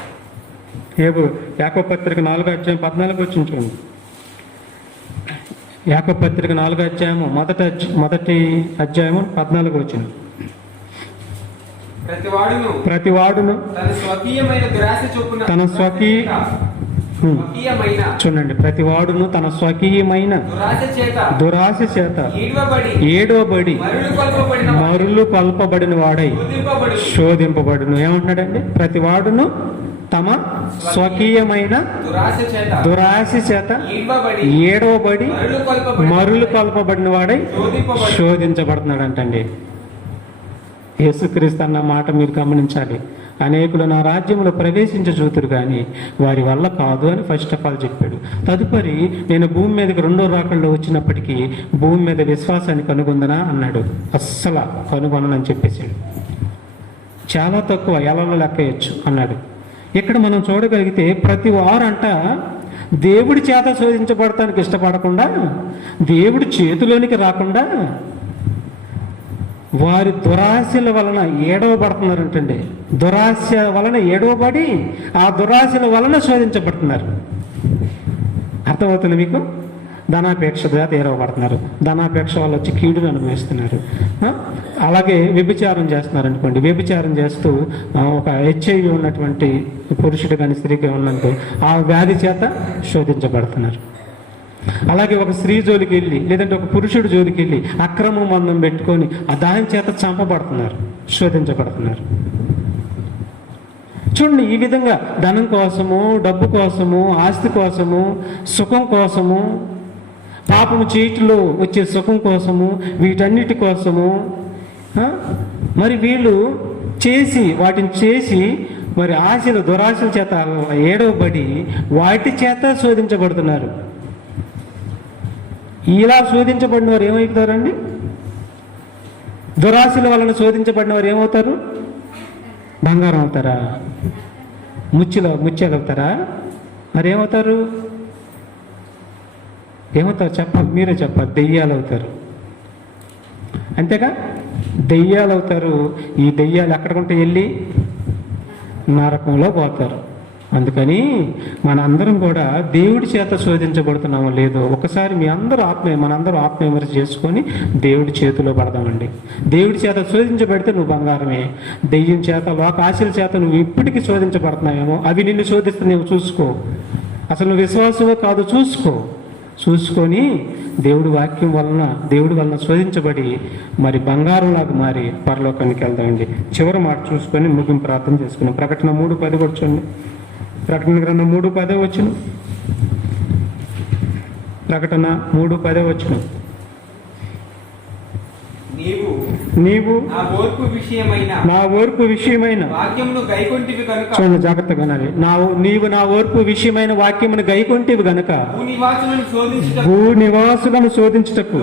యాకోబు పత్రిక 4:14 వచ్చింది చూడండి. యాకోబు పత్రిక 4 మొదటి అధ్యాయము 14 వచ్చింది. ప్రతివాడును తన స్వకీయ చూడండి, ప్రతివాడును తన స్వకీయమైన దురాశ చేత ఏడవబడి మరులు కొల్పబడిన వాడై శోధింపబడును. ఏమంటున్నాడండి? ప్రతివాడును తమ స్వకీయమైన దురాశ చేత ఏడవబడి మరులు కొల్పబడిన వాడై శోధించబడుతున్నాడు అంటండి. యేసుక్రీస్తు అన్న మాట మీరు గమనించాలి. అనేకులు నా రాజ్యంలో ప్రవేశించజూతురు కానీ వారి వల్ల కాదు అని ఫస్ట్ ఆఫ్ ఆల్ చెప్పాడు. తదుపరి నేను భూమి మీదకి రెండో రాకల్లో వచ్చినప్పటికీ భూమి మీద విశ్వాసాన్ని కనుగొందనా అన్నాడు. అస్సలు కనుగొనని చెప్పేసాడు. చాలా తక్కువ, ఎలలో లెక్కయచ్చు అన్నాడు. ఇక్కడ మనం చూడగలిగితే ప్రతి వారంట దేవుడి చేత శోధించబడటానికి ఇష్టపడకుండా, దేవుడి చేతిలోనికి రాకుండా వారి దురాశల వలన ఏడవబడుతున్నారంటండి. దురాశ వలన ఏడవబడి ఆ దురాశల వలన శోధించబడుతున్నారు. అర్థమవుతుంది మీకు? ధనాపేక్ష చేత ఏడవబడుతున్నారు. ధనాపేక్ష వాళ్ళు వచ్చి కీడును అనుభవిస్తున్నారు. అలాగే వ్యభిచారం చేస్తున్నారు అనుకోండి. వ్యభిచారం చేస్తూ ఒక HIV ఉన్నటువంటి పురుషుడు కానీ స్త్రీకి ఉన్నట్టు ఆ వ్యాధి చేత శోధించబడుతున్నారు. అలాగే ఒక స్త్రీ జోలికి వెళ్ళి లేదంటే ఒక పురుషుడు జోలికి వెళ్ళి అక్రమ బంధం పెట్టుకొని దాని చేత చంపబడుతున్నారు, శోధించబడుతున్నారు. చూడండి, ఈ విధంగా ధనం కోసము, డబ్బు కోసము, ఆస్తి కోసము, సుఖం కోసము, పాపము చేయటిలో వచ్చే సుఖం కోసము, వీటన్నిటి కోసము మరి వీళ్ళు వాటిని చేసి మరి ఆశలు, దురాశల చేత ఏడవబడి వాటి చేత శోధించబడుతున్నారు. ఇలా శోధించబడిన వారు ఏమవుతారండి? దురాశల వలన శోధించబడిన వారు ఏమవుతారు? బంగారం అవుతారా? ముచ్చేగలుగుతారా? మరి ఏమవుతారు? మీరే చెప్పాలి. దెయ్యాలు అవుతారు. అంతేగా? దెయ్యాలు అవుతారు. ఈ దెయ్యాలు ఎక్కడికంటే వెళ్ళి నరకంలో పోతారు. అందుకని మనందరం కూడా దేవుడి చేత శోధించబడుతున్నామో లేదో ఒకసారి మనందరూ ఆత్మవిమర్శ చేసుకొని దేవుడి చేతిలో పడదామండి. దేవుడి చేత శోధించబడితే నువ్వు బంగారమే. దెయ్యం చేత, లోక ఆశల చేత నువ్వు ఇప్పటికీ శోధించబడుతున్నావేమో, అవి నిన్ను శోధిస్తున్నావు, చూసుకో. అసలు నువ్వు విశ్వాసమో కాదు చూసుకొని దేవుడి వలన శోధించబడి మరి బంగారంలాగా మారి పరలోకానికి వెళ్దామండి. చివరి మాట చూసుకొని ముగింపు ప్రార్థన చేసుకున్నాం. ప్రకటన 3:10 కూడా చూడండి. ప్రకటన గ్రంథం 3:10 వచ్చును. ప్రకటన 3:10 వచ్చును. నీవు నా ఓర్పు విషయమైన వాక్యమును గైకొంటివి కనుక, చూడండి జాగ్రత్తగా వినాలి. నీవు నా ఓర్పు విషయమైన వాక్యమును గైకొంటివి గనుక భూనివాసులను శోధించుటకు.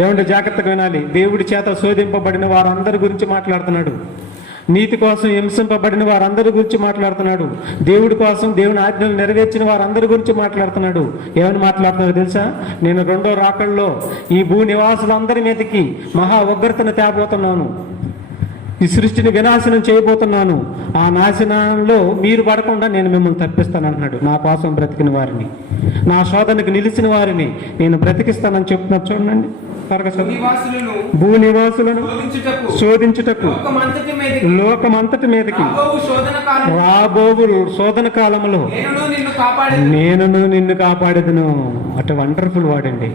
ఏమంటే జాగ్రత్తగా వినాలి. దేవుడి చేత శోధింపబడిన వారందరి గురించి మాట్లాడుతున్నాడు. నీతి కోసం హింసింపబడిన వారందరి గురించి మాట్లాడుతున్నాడు. దేవుడి కోసం దేవుని ఆజ్ఞలు నెరవేర్చిన వారందరి గురించి మాట్లాడుతున్నాడు. ఏమని మాట్లాడుతున్నాడు తెలుసా? నేను రెండో రాకల్లో ఈ భూ నివాసులందరి మీదకి మహా ఉగ్రతను తేబోతున్నాను, ఈ సృష్టిని వినాశనం చేయబోతున్నాను. ఆ నాశనంలో మీరు పడకుండా నేను మిమ్మల్ని తప్పిస్తానంటున్నాడు. నా కోసం బ్రతికిన వారిని, నా శోధనకు నిలిచిన వారిని నేను బ్రతికిస్తానని చెప్తున్నారు. చూడండి, భూనివాసులను శోధించుటకు లోకమంతటి మీదకి రాబోవు శోధన కాలంలో నేను నిన్ను కాపాడేదను. అటు వండర్ఫుల్ వాడండి.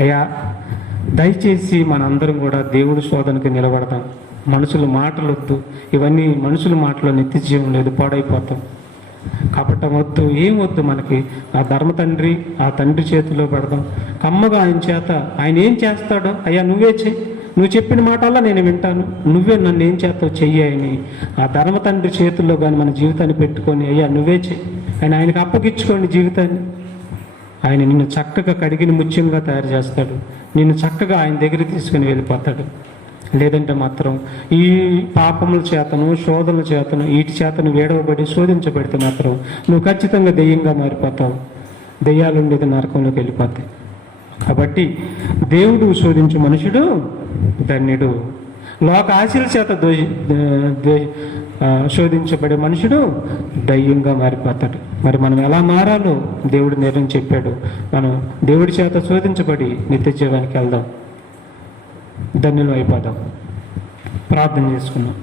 అయ్యా, దయచేసి మనందరం కూడా దేవుడి శోధనకి నిలబడతాం. మనుషుల మాటలు వద్దు. ఇవన్నీ మనుషుల మాటలో నిత్య జీవం లేదు, పాడైపోతాం. కాబట్టి వద్దు, ఏం వద్దు మనకి. ఆ ధర్మ తండ్రి, ఆ తండ్రి చేతిలో పెడదాం. కమ్మగా ఆయన ఏం చేస్తాడో, అయ్యా నువ్వే చెయ్యి, నువ్వు చెప్పిన మాటల్లో నేను వింటాను, నువ్వే నన్ను ఏం చేస్తావు చెయ్యి అని ఆ ధర్మ తండ్రి చేతుల్లో కానీ మన జీవితాన్ని పెట్టుకొని, అయ్యా నువ్వే చెయ్యి, ఆయనకు అప్పగించుకోండి జీవితాన్ని. ఆయన నిన్ను చక్కగా కడిగిన ముత్యంగా తయారు చేస్తాడు. నిన్ను చక్కగా ఆయన దగ్గర తీసుకుని వెళ్ళిపోతాడు. లేదంటే మాత్రం ఈ పాపముల చేతను, శోధనల చేతను, వీటి చేతను వేడవబడి శోధించబడితే మాత్రం నువ్వు ఖచ్చితంగా దెయ్యంగా మారిపోతావు. దెయ్యాలుండేది నరకంలోకి వెళ్ళిపోతాయి. కాబట్టి దేవుడు శోధించు మనుషుడు ధన్యుడు. లోక ఆశల చేత శోధించబడే మనుషుడు దయ్యంగా మారిపోతాడు. మరి మనం ఎలా మారాలో దేవుడు నిర్ణయం చెప్పాడు. మనం దేవుడి చేత శోధించబడి నిత్య జీవానికి వెళ్దాం, ధన్యులు అయిపోదాం. ప్రార్థన చేసుకున్నాం.